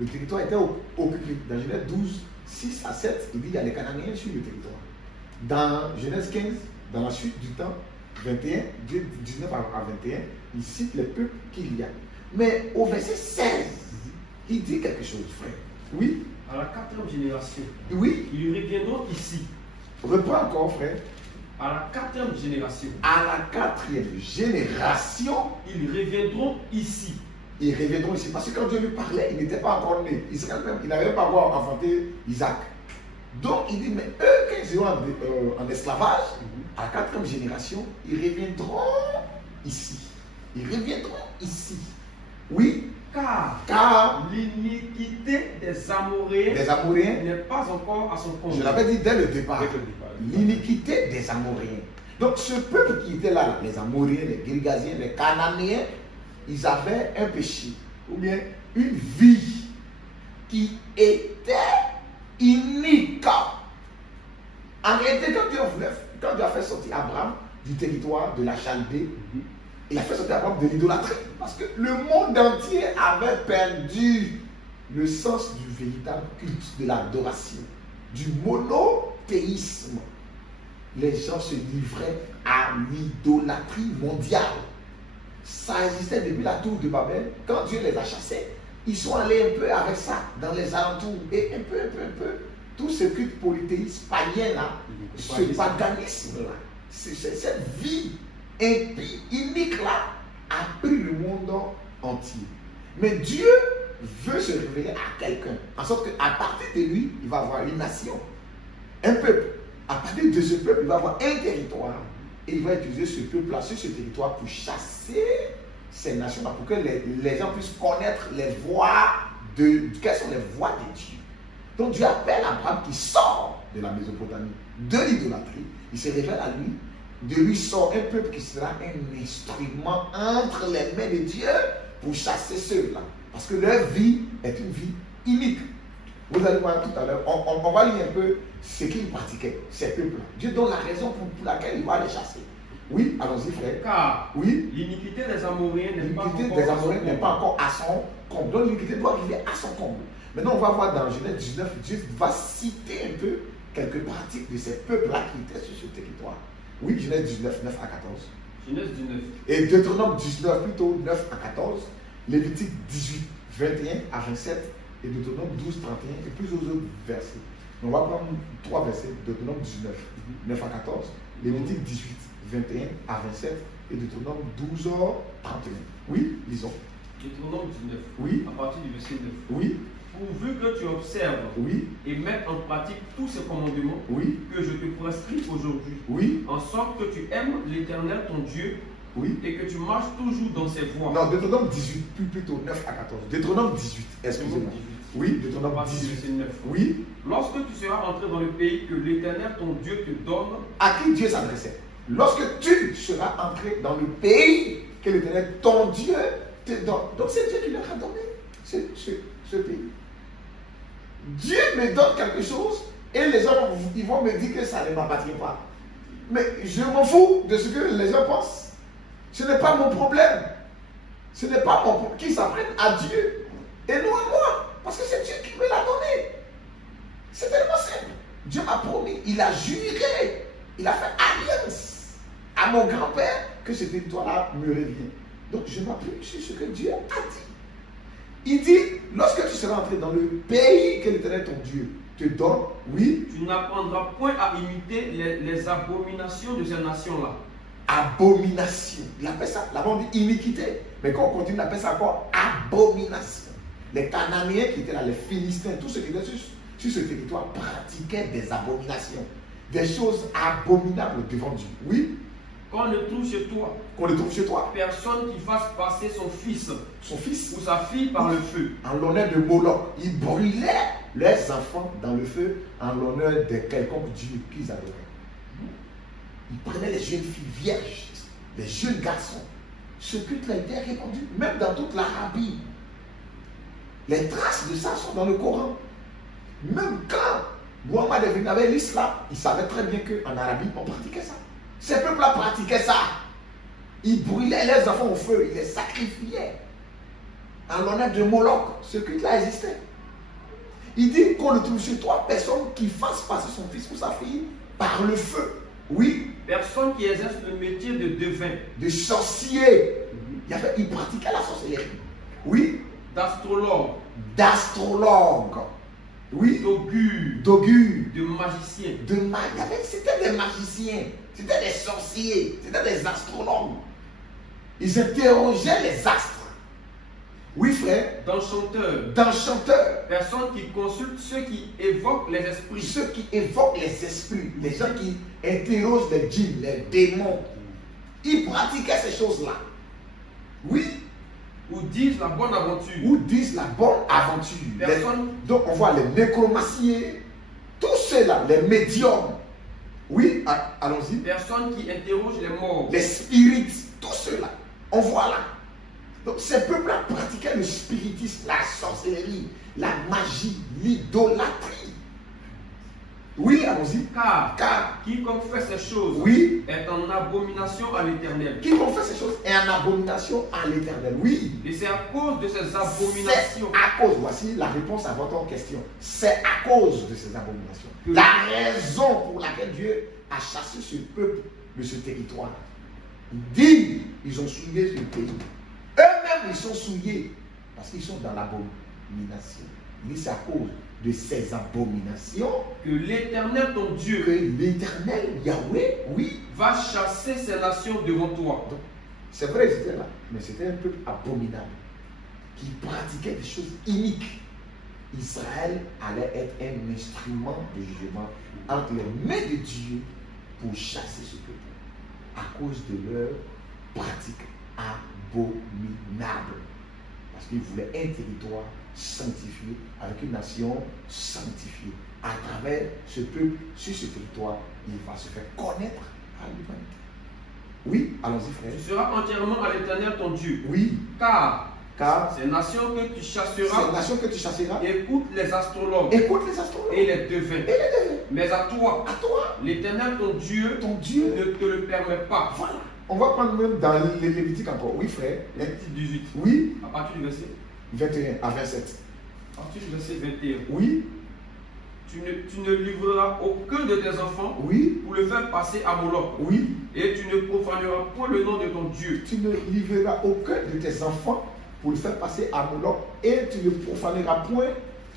le territoire était occupé. Dans Genèse 12, 6 à 7, il dit qu'il y a les Cananéens sur le territoire. Dans Genèse 15, dans la suite du temps, 21, 19 à 21, il cite les peuples qu'il y a. Mais au verset 16, il dit quelque chose, frère. Oui. À la 4e génération. Oui. Ils reviendront ici. Reprends encore, frère. À la 4e génération. À la 4e génération. Ils reviendront ici. Ils reviendront ici. Parce que quand Dieu lui parlait, il n'était pas encore né. Israël même, il n'avait pas encore enfanté Isaac. Donc il dit, mais eux, quand ils seront en esclavage, à la 4e génération, ils reviendront ici. Ils reviendront ici. Oui. Car l'iniquité des Amoréens n'est pas encore à son comble. Je l'avais dit dès le départ. L'iniquité des Amoréens. Donc ce peuple qui était là, les Amoréens, les Girgasiens, les Cananéens, ils avaient un péché, ou bien une vie qui était inique. En réalité, quand Dieu a fait sortir Abraham du territoire de la Chaldée, il a fait sortir Abraham de l'idolâtrie. Parce que le monde entier avait perdu le sens du véritable culte, de l'adoration, du monothéisme. Les gens se livraient à l'idolâtrie mondiale. Ça existait depuis la tour de Babel. Quand Dieu les a chassés, ils sont allés un peu avec ça dans les alentours. Et un peu, tout ce culte polythéiste païen là, ce paganisme là, cette vie impie, inique là, a pris le monde entier. Mais Dieu veut se révéler à quelqu'un, en sorte qu'à partir de lui, il va avoir une nation, un peuple. À partir de ce peuple, il va avoir un territoire. Et il va utiliser ce peuple-là sur ce territoire pour chasser ces nations-là, pour que les gens puissent connaître les voies quelles sont les voies de Dieu. Donc Dieu appelle Abraham qui sort de la Mésopotamie, de l'idolâtrie. Il se révèle à lui. De lui sort un peuple qui sera un instrument entre les mains de Dieu pour chasser ceux-là. Parce que leur vie est une vie unique. Vous allez voir tout à l'heure, on va lire un peu ce qu'ils pratiquaient, ces peuples-là. Dieu donne la raison pour laquelle il va les chasser. Oui, allons-y frère. Car oui, l'iniquité des Amoréens n'est pas encore à son comble. Donc l'iniquité doit arriver à son comble. Maintenant on va voir dans Genèse 19, Dieu va citer un peu quelques pratiques de ces peuples-là qui étaient sur ce territoire. Oui, Genèse 19, 9 à 14. Genèse 19. Et Deutéronome 19, plutôt 9 à 14. Lévitique 18, 21 à 27. Et Deutéronome 12, 31 et plus aux autres versets. On va prendre 3 versets. Deutéronome 19, 9 à 14. Lévitique 18, 21 à 27. Et Deutéronome 12, 31. Oui, lisons. Deutéronome 19. Oui. À partir du verset 9. Oui. Pourvu que tu observes et mettes en pratique tous ces commandements que je te prescris aujourd'hui, en sorte que tu aimes l'Éternel ton Dieu et que tu marches toujours dans ses voies. Non, Deutéronome 18, plutôt 9 à 14. Deutéronome 18, excusez-moi. Oui, Deutéronome 18. 9. Oui. Lorsque tu seras entré dans le pays que l'Éternel ton Dieu te donne. À qui Dieu s'adressait? Lorsque tu seras entré dans le pays que l'Éternel ton Dieu te donne. Donc c'est Dieu qui leur a donné ce pays. Dieu me donne quelque chose et les gens ils vont me dire que ça ne m'appartient pas. Mais je m'en fous de ce que les gens pensent. Ce n'est pas mon problème. Ce n'est pas mon problème. Qu'ils s'apprennent à Dieu et non à moi. Parce que c'est Dieu qui me l'a donné. C'est tellement simple. Dieu m'a promis, il a juré, il a fait alliance à mon grand-père que ce territoire-là me revient. Donc je m'appuie sur ce que Dieu a dit. Il dit, lorsque tu seras entré dans le pays que l'Éternel ton Dieu te donne, tu n'apprendras point à imiter les abominations de ces nations-là. Abomination. Il appelle ça, là-bas on dit iniquité. Mais quand on continue, on appelle ça encore abomination. Les Cananéens qui étaient là, les Philistins, tous ceux qui étaient sur ce territoire pratiquaient des abominations. Des choses abominables devant Dieu. Oui. Qu'on ne trouve chez toi. Qu'on ne trouve chez toi. Personne qui fasse passer son fils ou sa fille par le feu. En l'honneur de Moloch. Ils brûlaient leurs enfants dans le feu en l'honneur de quelconque Dieu qu'ils adoraient. Ils prenaient les jeunes filles vierges, les jeunes garçons. Ce culte-là était répandu, même dans toute l'Arabie. Les traces de ça sont dans le Coran. Même quand Muhammad est venu avec l'islam, il savait très bien qu'en Arabie, on pratiquait ça. Ces peuples-là pratiquaient ça. Ils brûlaient leurs enfants au feu, ils les sacrifiaient. En l'honneur de Moloch, ce culte-là existait. Il dit qu'on ne trouve chez toi personne qui fasse passer son fils ou sa fille par le feu. Oui. Personne qui exerce le métier de devin. De sorcier. Il pratiquait la sorcellerie. Oui. D'astrologue. D'astrologue. Oui. D'augure. D'augure. De magicien. C'était des magiciens. C'était des sorciers. C'était des astrologues. Ils interrogeaient les astres. Oui, frère. D'enchanteurs. D'enchanteurs. Personnes qui consultent ceux qui évoquent les esprits. Ceux qui évoquent les esprits. Les gens qui interrogent les djinns, les démons. Ils pratiquaient ces choses-là. Oui. Ou disent la bonne aventure. Ou disent la bonne aventure. Donc on voit les nécromanciers. Tous ceux-là, les médiums. Oui, allons-y. Personnes qui interrogent les morts. Les spirites. Tous ceux-là. On voit là. Donc ces peuples-là pratiquaient le spiritisme, la sorcellerie, la magie, l'idolâtrie. Oui, allons-y. Car quiconque fait ces choses est en abomination à l'Éternel. Quiconque fait ces choses est en abomination à l'Éternel. Oui. Et c'est à cause de ces abominations. C'est à cause, voici la réponse à votre question. C'est à cause de ces abominations. La raison pour laquelle Dieu a chassé ce peuple de ce territoire. Il dit, ils ont souillé ce pays. Eux-mêmes, ils sont souillés parce qu'ils sont dans l'abomination. Il dit, c'est à cause de ces abominations que l'Éternel, ton Dieu, que l'Éternel, Yahweh, oui, va chasser ces nations devant toi. C'est vrai, ils étaient là, mais c'était un peuple abominable qui pratiquait des choses iniques. Israël allait être un instrument de jugement entre les mains de Dieu pour chasser ce peuple à cause de leur pratique abominable. Parce qu'ils voulaient un territoire sanctifié avec une nation sanctifiée. À travers ce peuple, sur ce territoire, il va se faire connaître à l'humanité. Oui, allons-y, frère. Tu seras entièrement à l'Éternel ton Dieu. Oui. Car ces nations que tu chasseras, écoute les astrologues. Et les devins. Mais à toi, l'Éternel ton Dieu ne te le permet pas. Voilà. On va prendre même dans les Lévitiques encore. Oui, frère. Lévitique 18. Oui. À partir du verset 21 à 27. À partir du verset 21. Oui. Tu ne livreras aucun de tes enfants pour le faire passer à Moloch. Oui. Et tu ne profaneras point le nom de ton Dieu. Tu ne livreras aucun de tes enfants pour le faire passer à Moloch. Et tu ne profaneras point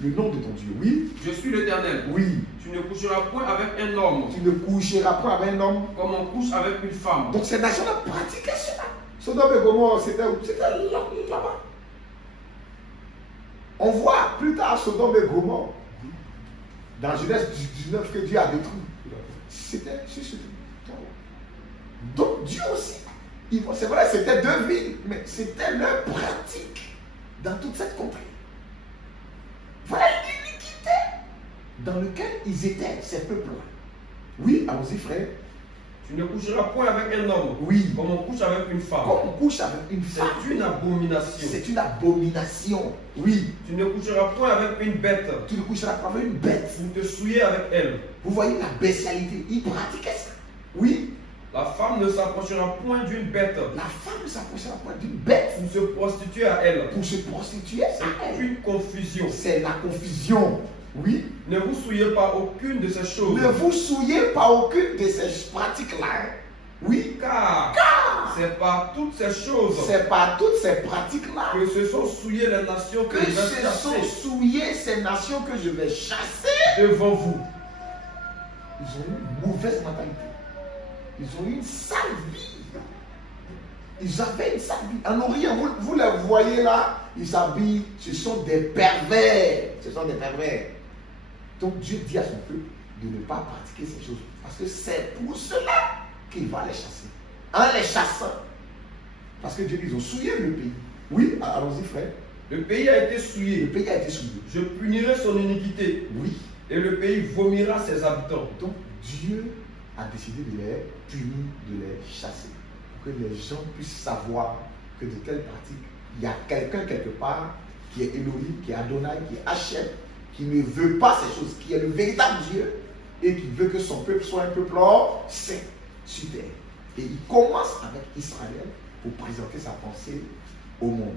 le nom de ton Dieu. Oui. Je suis l'Éternel. Oui. Tu ne coucheras point avec un homme. Tu ne coucheras point avec un homme. Comme on couche avec une femme. Donc ces nations-là pratiquaient cela. Sodome et Gomorrhe, c'était là-bas. On voit plus tard Sodome et Gomorrhe. Dans Genèse 19 que Dieu a détruit. C'était sur ce territoire. Donc Dieu aussi. C'est vrai, c'était deux villes, mais c'était leur pratique dans toute cette contrée. Voilà l'iniquité dans laquelle ils étaient, ces peuples-là. Oui, allons-y, frère. Tu ne coucheras point avec un homme. Oui. Comme on couche avec une femme. Comme on couche avec une femme. C'est une abomination. C'est une abomination. Oui. Tu ne coucheras point avec une bête. Tu ne coucheras pas avec une bête. Vous te souillez avec elle. Vous voyez la bestialité. Ils pratiquaient ça. Oui. La femme ne s'approchera point d'une bête. La femme ne s'approchera point d'une bête. Pour se prostituer à elle. Pour se prostituer à elle. C'est une confusion. C'est la confusion. Oui. Ne vous souillez pas aucune de ces choses. Ne vous souillez pas aucune de ces pratiques-là. Oui. Car c'est par toutes ces choses. C'est par toutes ces pratiques-là. Que se sont souillées les nations que je vais chasser. Que se sont souillées ces nations que je vais chasser. Devant vous. Ils ont une mauvaise mentalité. Ils ont une sale vie. Ils avaient une sale vie. En Orient, vous les voyez là, ils s'habillent. Ce sont des pervers. Ce sont des pervers. Donc Dieu dit à son peuple de ne pas pratiquer ces choses. Parce que c'est pour cela qu'il va les chasser. En les chassant. Parce que Dieu dit, ils ont souillé le pays. Oui, allons-y frère. Le pays a été souillé. Le pays a été souillé. Je punirai son iniquité. Oui. Et le pays vomira ses habitants. Donc Dieu a décidé de les punir, de les chasser. Pour que les gens puissent savoir que de telles pratiques, il y a quelqu'un quelque part qui est Elohim, qui est Adonai, qui est Hachem, qui ne veut pas ces choses, qui est le véritable Dieu et qui veut que son peuple soit un peuple saint sur terre. Et il commence avec Israël pour présenter sa pensée au monde.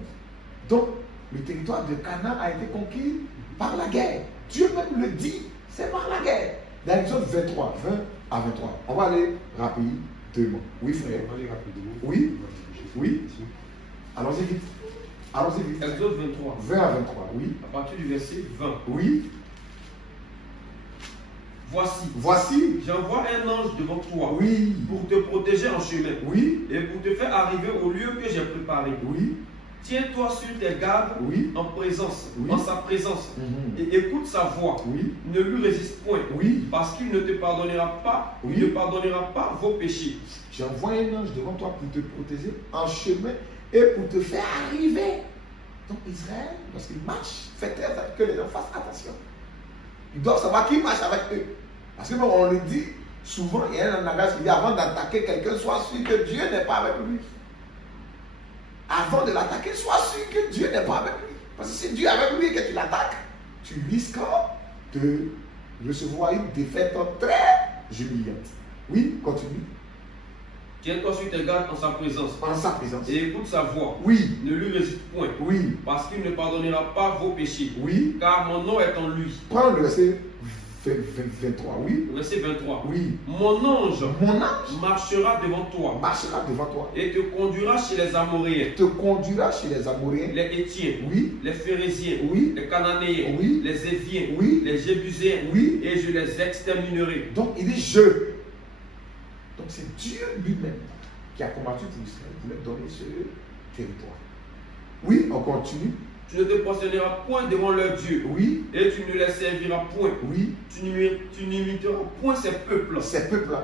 Donc, le territoire de Canaan a été conquis par la guerre. Dieu même le dit, c'est par la guerre. Dans l'Exode 23, 20 à 23. On va aller rapidement. Oui, frère. On va aller rapidement. Oui. Oui. Allons-y vite. Allons-y vite. Exode 23. 20 à 23, oui. À partir du verset 20. Oui. Voici, j'envoie un ange devant toi, pour te protéger en chemin, oui, et pour te faire arriver au lieu que j'ai préparé. Oui. Tiens-toi sur tes gardes en présence, en sa présence, et écoute sa voix. Ne lui résiste point, parce qu'il ne te pardonnera pas, il ne pardonnera pas vos péchés. J'envoie un ange devant toi pour te protéger en chemin et pour te faire arriver. Donc Israël, lorsqu'il marche, fait très attention que les gens fassent attention. Ils doivent savoir qui marche avec eux. Parce que bon, on le dit souvent, il y a un langage qui dit avant d'attaquer quelqu'un, sois sûr que Dieu n'est pas avec lui. Avant de l'attaquer, sois sûr que Dieu n'est pas avec lui. Parce que si Dieu est avec lui et que tu l'attaques, tu risques de recevoir une défaite très humiliante. Oui, continue. Tiens-toi sur tes gardes en sa présence. En sa présence. Et écoute sa voix. Oui. Ne lui résiste point. Oui. Parce qu'il ne pardonnera pas vos péchés. Oui. Car mon nom est en lui. Prends le verset 23, oui. Verset 23. Oui. Mon ange marchera devant toi. Et te conduira chez les Amoréens. Les Hétiens. Oui. Les Phérésiens. Oui. Les Cananéens. Oui. Les Éviens. Oui. Les Jébuséens. Oui. Et je les exterminerai. Donc il dit je. Donc c'est Dieu lui-même qui a combattu pour Israël pour leur donner ce territoire. Oui, on continue. Tu ne te prosterneras point devant leur Dieu. Oui. Et tu ne les serviras point. Oui. Tu n'imiteras point ces peuples.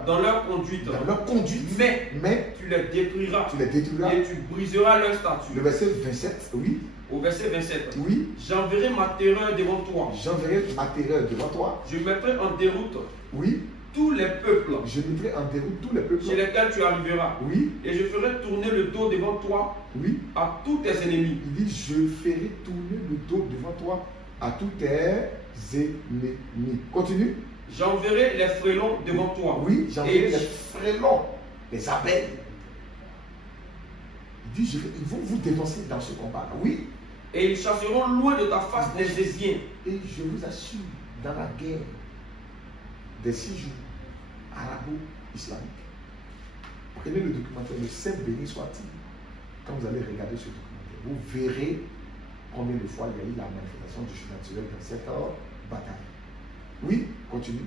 Dans leur conduite. Mais tu les détruiras. Et tu briseras leur statut. Le verset 27, oui. Au verset 27. Oui. J'enverrai ma terreur devant toi. Je mettrai en déroute. Oui. Tous les peuples. Je mettrai en déroute tous les peuples. Chez lesquels tu arriveras. Oui. Et je ferai tourner le dos devant toi. Oui. À tous tes ennemis. Il dit, je ferai tourner le dos devant toi à tous tes ennemis. Continue. J'enverrai les frélons devant toi. Oui, j'enverrai les frélons, les abeilles. Il dit, ils vont vous dénoncer dans ce combat. Oui. Et ils chasseront loin de ta face les Éziens. Et je vous assure, dans la guerre des 6 jours arabo-islamique, prenez le documentaire, le Saint béni soit-il. Quand vous allez regarder ce documentaire, vous verrez combien de fois il y a eu la manifestation du surnaturel dans cette bataille. Oui, continue.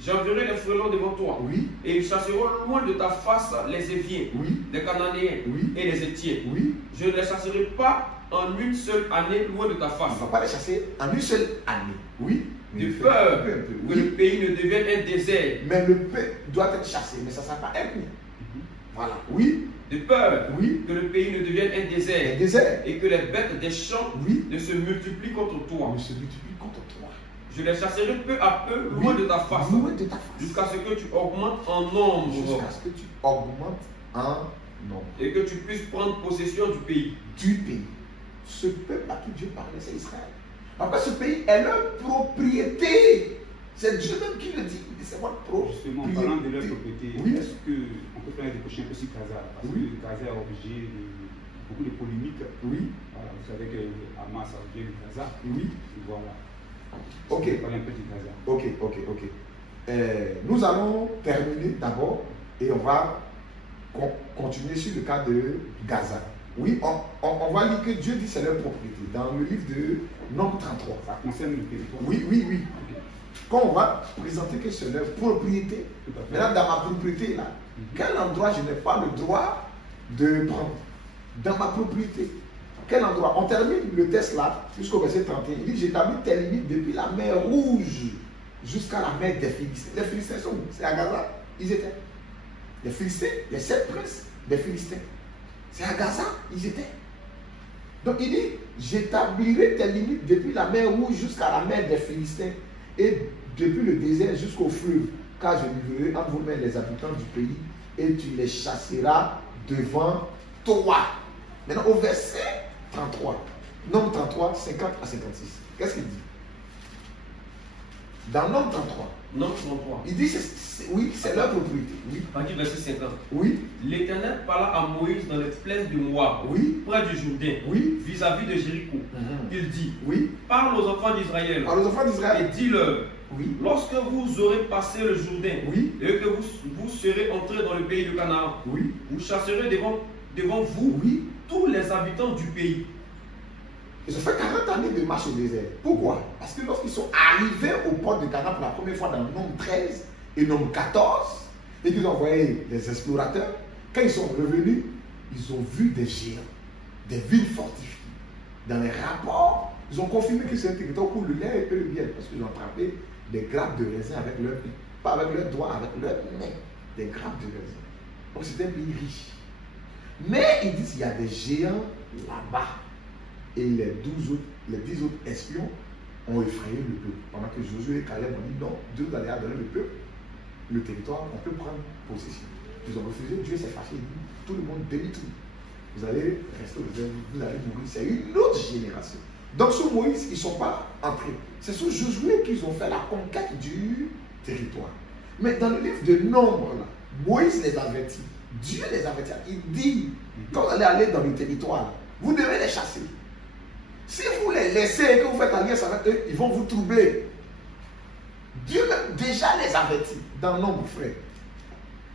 J'enverrai les frelons devant toi. Oui. Et ils chasseront loin de ta face les Éviens, oui. les Cananéens, oui. et les Hétiens. Oui. Je ne les chasserai pas en une seule année loin de ta face. On ne va pas les chasser en une seule année. Oui. De peur que le pays ne devienne un désert. Mais le peuple doit être chassé, mais ça ne sera pas un coup. Voilà. Oui. De peur que le pays ne devienne un désert. Et que les bêtes des champs ne se multiplient contre toi. Je les chasserai peu à peu loin de ta face. Jusqu'à ce que tu augmentes en nombre. Et que tu puisses prendre possession du pays. Ce peuple à qui Dieu parlait, c'est Israël. Après, ce pays est leur propriété. C'est Dieu même qui le dit. C'est votre propriété. Justement, en parlant de leur propriété, est-ce qu'on peut faire des prochains un peu sur Gaza? Parce que Gaza est obligé de beaucoup de polémiques. Oui. Voilà, vous savez que Hamas a vient de Gaza. Oui. Voilà. Ok. On parle un peu de Gaza. Ok. Nous allons terminer d'abord et on va continuer sur le cas de Gaza. Oui, on va lire que Dieu dit c'est leur propriété dans le livre de Nombre 33. Ça concerne le territoire. Oui. Okay. Quand on va présenter que c'est leur propriété, maintenant dans ma propriété là, quel endroit je n'ai pas le droit de prendre? Dans ma propriété. Quel endroit? On termine le test là jusqu'au verset 31. Il dit j'établis tes limites depuis la mer Rouge jusqu'à la mer des Philistins. Les Philistins sont où? C'est à Gaza. Ils étaient. Les Philistins, les 7 princes des Philistins. C'est à Gaza, ils étaient. Donc il dit, j'établirai tes limites depuis la mer Rouge jusqu'à la mer des Philistins et depuis le désert jusqu'au fleuve, car je livrerai entre vos mains les habitants du pays et tu les chasseras devant toi. Maintenant au verset 33, Nombre 33, 50 à 56. Qu'est-ce qu'il dit? Dans Nombre 33. Nombre 33. Il dit, oui, c'est leur propriété. Oui. Partie verset 50. Oui. L'Éternel parla à Moïse dans les plaines de Moab, près du Jourdain, vis-à-vis de Jéricho. Il dit, parle aux enfants d'Israël. Et dis-leur, lorsque vous aurez passé le Jourdain et que vous serez entrés dans le pays de Canaan, vous chasserez devant vous tous les habitants du pays. Ils ont fait 40 années de marche au désert. Pourquoi? Parce que lorsqu'ils sont arrivés au port de Canaan pour la première fois dans le Nombre 13 et Nombre 14, et qu'ils ont envoyé des explorateurs, quand ils sont revenus, ils ont vu des géants. des villes fortifiées. Dans les rapports, ils ont confirmé que c'est un territoire où le lait et le miel, parce qu'ils ont attrapé des grappes de raisin avec leur main. Pas avec leurs doigts, avec leurs mains. Des grappes de raisin. Donc c'est un pays riche. Mais ils disent qu'il y a des géants là-bas. Et les 10 autres espions ont effrayé le peuple. Pendant que Josué et Caleb ont dit non, Dieu allait donner le peuple le territoire, on peut prendre possession. Ils ont refusé, Dieu s'est fâché, il dit tout le monde détruit. Vous allez rester au désert, vous allez mourir. C'est une autre génération. Donc sous Moïse, ils ne sont pas entrés. C'est sous Josué qu'ils ont fait la conquête du territoire. Mais dans le livre de Nombres, là, Moïse les avertit. Dieu les avertit. Il dit, quand vous allez aller dans le territoire, là, vous devez les chasser. Si vous les laissez et que vous faites alliance avec eux, ils vont vous troubler. Dieu déjà les avertit dans Nombre, frère.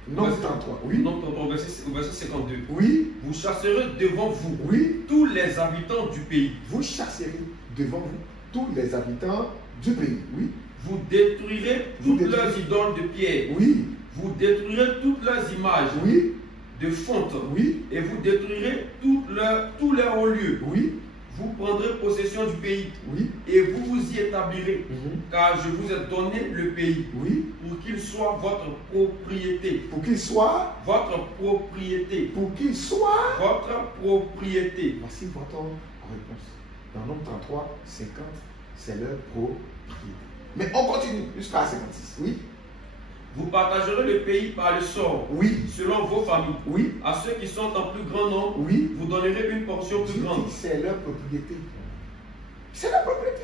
Nombre 33, oui. Nombre 33, verset 52. Oui. Vous chasserez devant vous, oui, tous les habitants du pays. Vous chasserez devant vous tous les habitants du pays, oui. Vous détruirez toutes leurs idoles de pierre. Oui. Vous détruirez toutes leurs images, oui, de fonte. Oui. Et vous détruirez tous leurs hauts lieux. Oui. Vous prendrez possession du pays. Oui. Et vous vous y établirez. Car je vous ai donné le pays. Oui. Pour qu'il soit votre propriété. Pour qu'il soit votre propriété. Pour qu'il soit votre propriété. Voici votre réponse. Dans Nombre 33, 50, c'est leur propriété. Mais on continue jusqu'à 56. Oui. Vous partagerez le pays par le sort, oui, selon vos familles. Oui. À ceux qui sont en plus grand nombre, oui, vous donnerez une portion plus grande. C'est leur propriété. C'est leur propriété.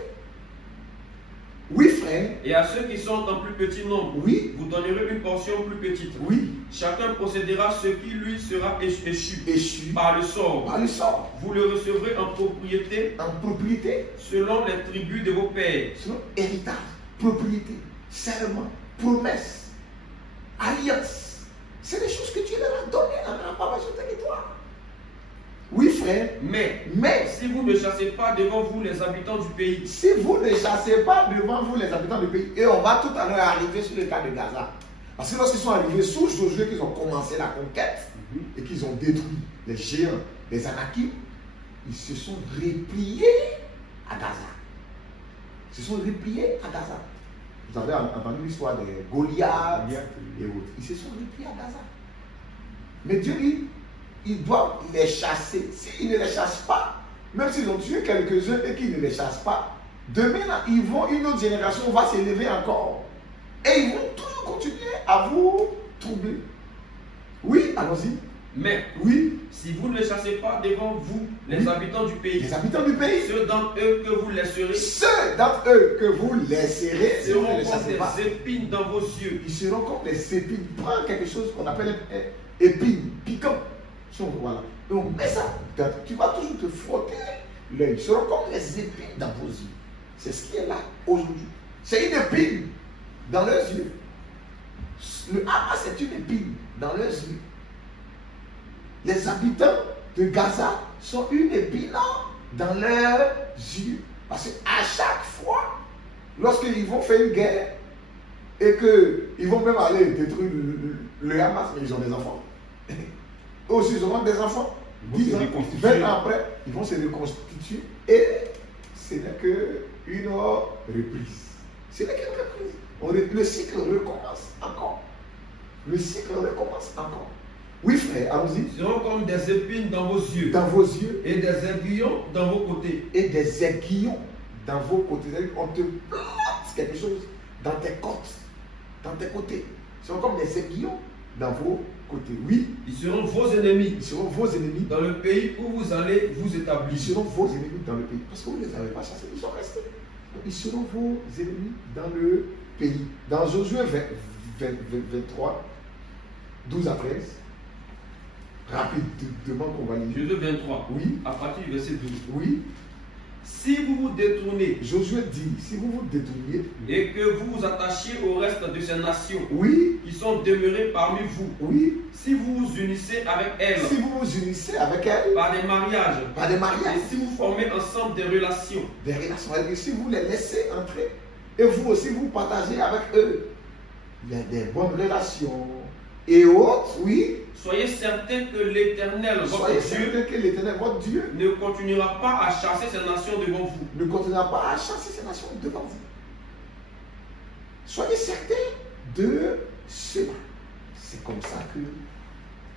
Oui, frère. Et à ceux qui sont en plus petit nombre, oui, vous donnerez une portion plus petite. Oui. Chacun possédera ce qui lui sera échu par le sort. Par le sort. Vous le recevrez en propriété. En propriété. Selon les tribus de vos pères. Selon héritage, propriété, serment, promesse. Alliance, c'est des choses que Dieu leur a données en rapport sur le territoire. Oui, frère. Mais si vous ne chassez pas devant vous les habitants du pays. Si vous ne chassez pas devant vous les habitants du pays, et on va tout à l'heure arriver sur le cas de Gaza. Parce que lorsqu'ils sont arrivés sous Josué, qu'ils ont commencé la conquête, et qu'ils ont détruit les géants, les Anakim, ils se sont repliés à Gaza. Ils se sont repliés à Gaza. Vous avez entendu l'histoire des Goliath et autres. Ils se sont repliés à Gaza. Mais Dieu dit, ils doivent les chasser. S'ils ne les chassent pas, même s'ils ont tué quelques-uns et qu'ils ne les chassent pas, demain, là, une autre génération va s'élever encore. Et ils vont toujours continuer à vous troubler. Oui, allons-y. Mais oui, si vous ne les chassez pas devant vous, les habitants du pays, ceux d'entre eux que vous laisserez, seront comme des épines dans vos yeux. Ils seront comme des épines. Prends quelque chose qu'on appelle épines, piquant. Voilà. Et on met ça, tu vas toujours te frotter l'œil. Ils seront comme les épines dans vos yeux. C'est ce qui est là aujourd'hui. C'est une épine dans leurs yeux. Le Hamas, c'est une épine dans leurs yeux. Les habitants de Gaza sont une épine dans leurs yeux. Parce qu'à chaque fois, lorsqu'ils vont faire une guerre et qu'ils vont même aller détruire le Hamas, mais ils ont des enfants. Eux aussi, ils auront des enfants. 10 ans, 20 ans après, ils vont se reconstituer et ce n'est qu'une reprise. Ce n'est qu'une reprise. Le cycle recommence encore. Le cycle recommence encore. Oui, frère, allons-y. Ils seront comme des épines dans vos yeux. Dans vos yeux. Et des aiguillons dans vos côtés. Et des aiguillons dans vos côtés. On te plante quelque chose dans tes côtes, dans tes côtés. Ils seront comme des aiguillons dans vos côtés. Oui. Ils seront vos ennemis. Ils seront vos ennemis. Dans le pays où vous allez vous établir. Ils seront vos ennemis dans le pays. Parce que vous ne les avez pas chassés. Ils sont restés. Ils seront vos ennemis dans le pays. Dans Josué 23, 12 à 13. Rapidement qu'on va lire. Josué 23. Oui. À partir du verset 12. Oui. Si vous vous détournez. Josué dit, si vous vous détournez. Et que vous vous attachiez au reste de ces nations. Oui. Qui sont demeurées parmi vous. Oui. Si vous vous unissez avec elles. Si vous vous unissez avec elles. Par des mariages. Par des mariages. Et si vous formez ensemble des relations. Des relations. Et si vous les laissez entrer. Et vous aussi vous partagez avec eux. Il y a des bonnes relations. et autres, oui. Soyez certains que l'Éternel, votre Dieu, ne continuera pas à chasser ces nations devant vous. Ne continuera pas à chasser ces nations devant vous. Soyez certains de cela. C'est comme ça que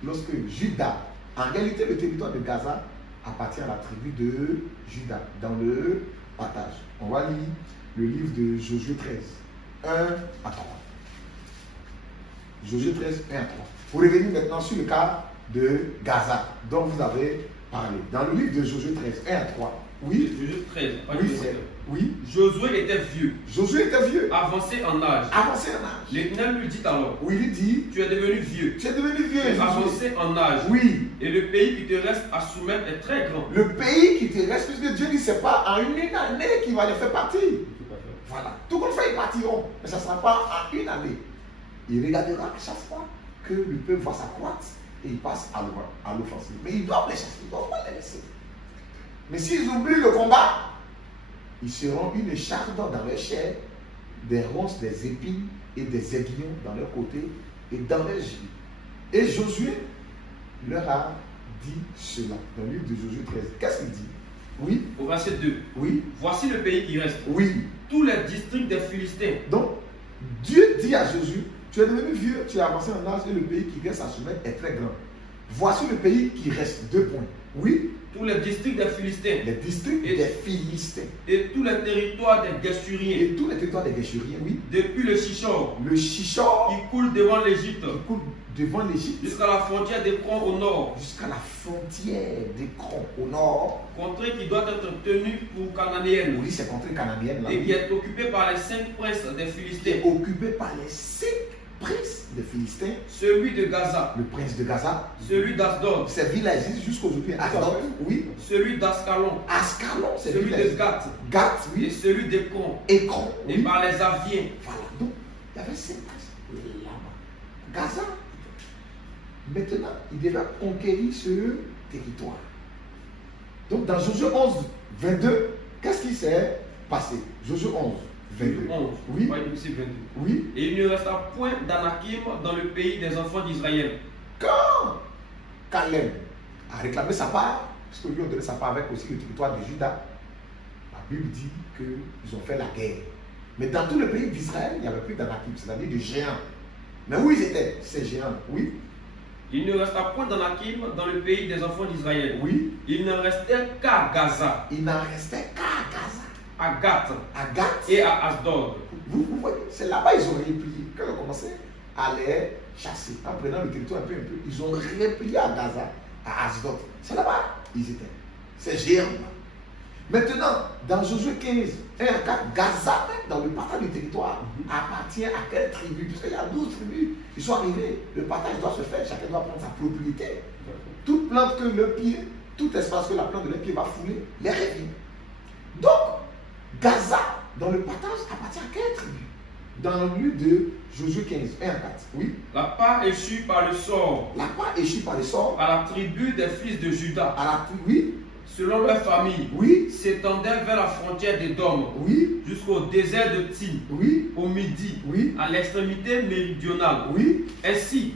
lorsque Juda, en réalité le territoire de Gaza appartient à la tribu de Juda, dans le partage. On va lire le livre de Josué 13, 1 à 3. Josué 13, 1 à 3. Pour revenir maintenant sur le cas de Gaza, dont vous avez parlé. Dans le livre de Josué 13, 1 à 3. Oui. Josué 13, oui. Josué était vieux. Josué était vieux. Avancé en âge. Avancé en âge. L'Éternel lui dit alors. Oui, il dit. Tu es devenu vieux. Tu es devenu vieux. Avancé en âge. Oui. Et le pays qui te reste à soumettre est très grand. Le pays qui te reste, puisque Dieu dit, c'est pas en une année qu'il va les faire partir. Voilà. Tout le monde fait, ils partiront. Mais ça ne sera pas en une année. Il regardera à chaque fois que le peuple va s'accroître et il passe à l'offensive. Mais ils doivent les chasser, ils ne doivent pas les laisser. Mais s'ils oublient le combat, ils seront une écharpe dans leur chair, des ronces, des épines et des aiguillons dans leur côté et dans leurs yeux. Et Josué leur a dit cela dans le livre de Josué 13. Qu'est-ce qu'il dit? Oui. Au verset 2. Oui. Voici le pays qui reste. Oui. Tous les districts des Philistins. Donc, Dieu dit à Josué, tu es devenu vieux, tu es avancé en âge et le pays qui reste à soumettre est très grand. Voici le pays qui reste. 2 points. Oui. Tous les districts des Philistins. Les districts des Philistins. Et tous les territoires des Geshuriens. Et tous les territoires des Geshuriens, oui. Depuis le Shishor. Le Shishor. Qui coule devant l'Égypte. Qui coule devant l'Égypte. Jusqu'à la frontière d'Écron au nord. Jusqu'à la frontière d'Écron au nord. Contrée qui doit être tenue pour cananéenne. Oui, c'est contrée cananéenne. Et qui est occupée par les 5 princes des Philistins. Occupée par les 5 princes des Philistins. Celui de Gaza. Le prince de Gaza. Celui d'Asdod. Ces villes existent jusqu'aujourd'hui. Asdod, oui. Celui d'Ascalon. Ascalon, c'est celui de Gath. Gath, oui. Et celui d'Écron. Écron, oui. Et par les Aviens. Voilà. Donc, il y avait 5 princes là-bas. Gaza. Maintenant, il devait conquérir ce territoire. Donc, dans Josué 11, 22, qu'est-ce qui s'est passé? Josué 11. 22. 11. Oui. 22. Oui. Et il ne resta point d'Anakim dans le pays des enfants d'Israël. Quand Caleb a réclamé sa part, parce que lui on donnait sa part avec aussi le territoire de Juda, la Bible dit qu'ils ont fait la guerre. Mais dans tout le pays d'Israël, il n'y avait plus d'Anakim, c'est-à-dire des géants. Mais où ils étaient, ces géants? Oui. Il ne resta point d'Anakim dans le pays des enfants d'Israël. Oui. Il ne restait qu'à Gaza. Il n'en restait qu'à Gaza. À Gath. À Gath. Et à Asdod. Vous voyez, c'est là-bas ils ont replié. Quand ils ont commencé à les chasser, en prenant le territoire un peu, ils ont replié à Gaza, à Asdod. C'est là-bas ils étaient. C'est géant. Maintenant, dans Josué 15, Gaza, même dans le partage du territoire, appartient à quelle tribu? Puisqu'il y a 12 tribus. Ils sont arrivés. Le partage doit se faire. Chacun doit prendre sa propriété. Toute plante que le pied, tout espace que la plante de leur pied va fouler, les revient. Donc, Gaza, dans le partage, appartient à quelle tribu? Dans le livre de Josué 15, 1 à 4. Oui. La part échue par le sort. La part échue par le sort. À la tribu des fils de Juda. À la tribu, oui. Selon leur famille. Oui. S'étendait vers la frontière d'Édom. Oui. Jusqu'au désert de Tsi. Oui. Au midi. Oui. À l'extrémité méridionale. Oui. Ainsi.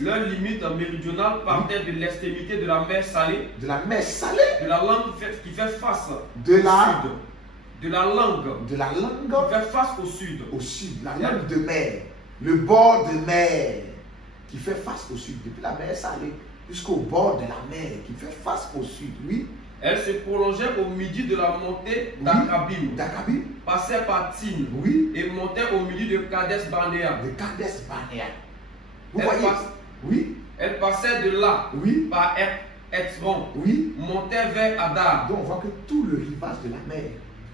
Leur limite méridionale partait de l'extrémité de la mer Salée. De la mer Salée. De la langue qui fait face de la sud. De la langue. De la langue. Qui fait face au sud. Au sud. La langue de mer. Le bord de mer. Qui fait face au sud. Depuis la mer Salée jusqu'au bord de la mer. Qui fait face au sud. Oui. Elle se prolongeait au midi de la montée d'Akabim. D'Akabim. Passait par Tin. Oui. Et montait au milieu de Kades Barnea. De Kades Barnea. Vous voyez? Oui. Elle passait de là. Oui. Par Etzron. Oui. Montait vers Adar. Donc on voit que tout le rivage de la mer,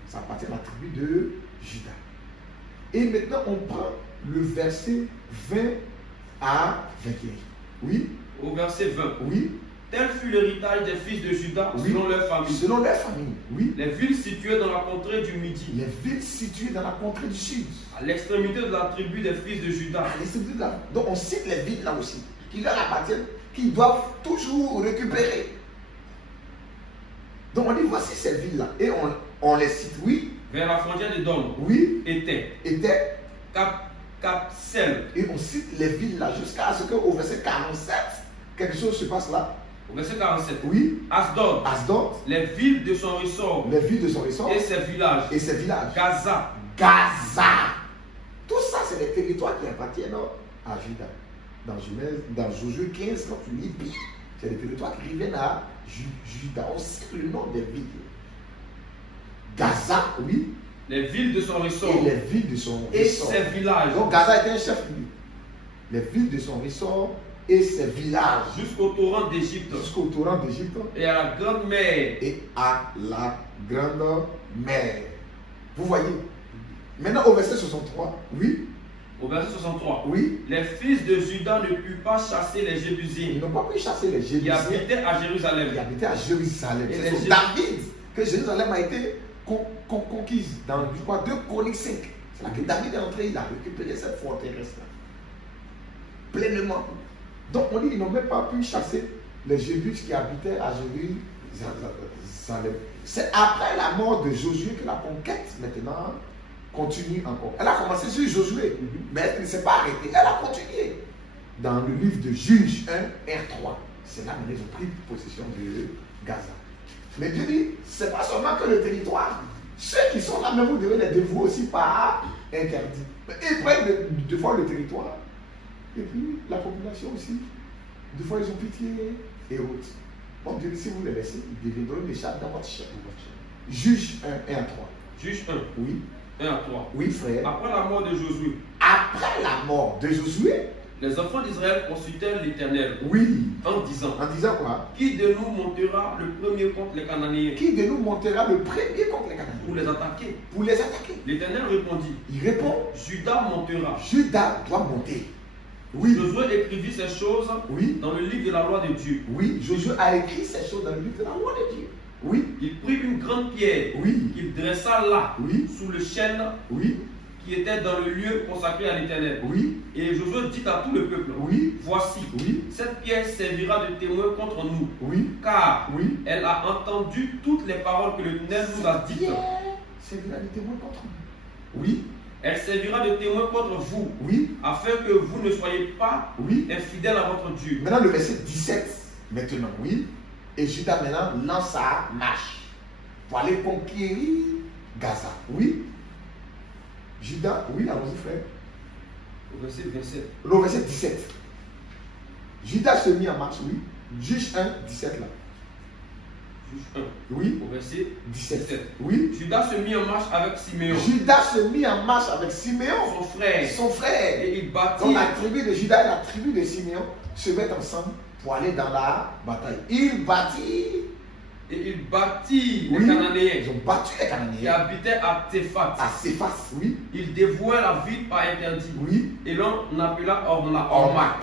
ça appartient à la tribu de Juda. Et maintenant on prend le verset 20 à 21. Oui. Au verset 20. Oui. Tel fut l'héritage des fils de Juda, oui, selon leur famille. Selon leur famille, oui. Les villes situées dans la contrée du midi. Les villes situées dans la contrée du sud. À l'extrémité de la tribu des fils de Juda. À l'extrémité de la... Donc on cite les villes là aussi, qui leur appartiennent, qu'ils doivent toujours récupérer. Donc on dit voici ces villes-là. Et on les cite, oui. Vers la frontière de Dom. Oui. Était. Capsel. Et on cite les villes là jusqu'à ce qu'au verset 47, quelque chose se passe là. Au verset 47. Oui. Asdod. Asdod. Les villes de son ressort. Les villes de son ressort. Et ses villages. Et ses villages. Gaza. Gaza. Tout ça, c'est des territoires qui appartiennent à Juda. Dans Josué 15, quand tu lis bien, c'est des territoires qui reviennent à Juda. On cite le nom des villes. Gaza, oui. Les villes de son ressort. Et les villes de son ressort. Et ses villages. Donc Gaza était un chef-lieu. Les villes de son ressort et ses villages. Jusqu'au torrent d'Égypte. Jusqu'au torrent d'Égypte. Et à la grande mer. Et à la grande mer. Vous voyez. Maintenant au verset 63, oui. Au verset 63. Oui. Les fils de Juda ne purent pas chasser les Jébusiens. Ils n'ont pas pu chasser les Jébusiens. Qui habitaient à Jérusalem. Qui habitaient à Jérusalem. C'est sur David que Jérusalem a été conquise dans, je crois, 2 Chroniques 5. C'est là que David est entré, il a récupéré cette forteresse-là. Pleinement. Donc on dit qu'ils n'ont même pas pu chasser les Jébusiens qui habitaient à Jérusalem. C'est après la mort de Josué que la conquête maintenant continue encore. Elle a commencé sur Josué, mais elle ne s'est pas arrêtée. Elle a continué. Dans le livre de Juges 1 et 3, c'est là qu'ils ont pris possession de Gaza. Mais Dieu dit, ce n'est pas seulement que le territoire. Ceux qui sont là, même vous devez les dévouer aussi par interdit. Ils prennent deux fois le territoire. Et puis la population aussi. Deux fois ils ont pitié et autres. Bon Dieu dit, si vous les laissez, ils deviendront une échappe dans votre chair. Juge 1 et 3. Juge 1. Oui. 1 à 3. Oui, frère. Après la mort de Josué. Après la mort de Josué. Les enfants d'Israël consultèrent l'Éternel. Oui. En disant. En disant quoi? Qui de nous montera le premier contre les Cananéens? Qui de nous montera le premier contre les Cananéens? Pour les attaquer. Pour les attaquer. L'Éternel répondit. Il répond. Juda montera. Juda doit monter. Oui. Josué écrivit ces choses dans le livre de la loi de Dieu. Oui, Josué a écrit ces choses dans le livre de la loi de Dieu. Oui. Il prit une grande pierre qu'il dressa là, sous le chêne qui était dans le lieu consacré à l'Éternel. Oui. Et Josué dit à tout le peuple, voici, cette pierre servira de témoin contre nous, car elle a entendu toutes les paroles que l'Éternel nous a dites. Servira de témoin contre nous. Oui. Elle servira de témoin contre vous, afin que vous ne soyez pas infidèles à votre Dieu. Maintenant le verset 17, maintenant, et Juda maintenant lance sa marche pour aller conquérir Gaza. Oui. Juda, allons-y frère. Au verset 27. Le verset 17. Juda se mit en marche, Juge 1, 17 là. Juge 1. Oui. Au verset 17. Oui. Juda se mit en marche avec Siméon. Juda se mit en marche avec Siméon. Son frère. Et il bâtit. Donc la tribu de Juda et la tribu de Siméon se mettent ensemble pour aller dans la bataille. Il bâtit. Et il bâtit les Cananéens. Ils ont battu les Cananéens. Qui habitaient à Téphat. À Séphas, Il dévouait la ville par interdit. Et l'on appela Orma.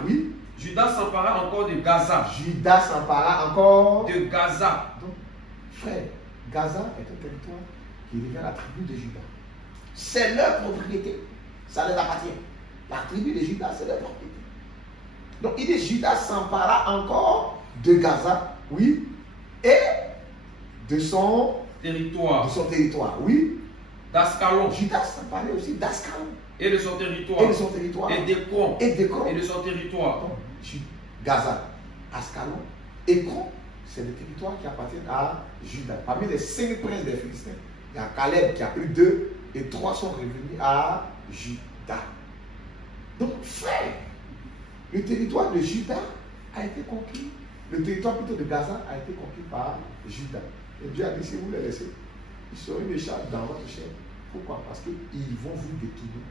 Juda s'empara encore de Gaza. Juda s'empara encore de Gaza. Donc, frère, Gaza est un territoire qui revient à la tribu de Juda. C'est leur propriété. Ça les appartient. La tribu de Juda, c'est leur propriété. Donc, il dit Juda s'empara encore de Gaza, et de son territoire. D'Ascalon. Juda s'emparait aussi d'Ascalon. Et de son territoire. Et d'Écron. Et de son territoire. Donc, Gaza, Ascalon, Écron, c'est des territoires qui appartiennent à Juda. Parmi les 5 princes des Philistins, il y a Caleb qui a pris 2 et 3 sont revenus à Juda. Donc, frère, le territoire de Juda a été conquis. Le territoire plutôt de Gaza a été conquis par Juda. Et Dieu a dit, si vous les laissez, ils seront une échappe dans votre chair. Pourquoi? Parce qu'ils vont vous détourner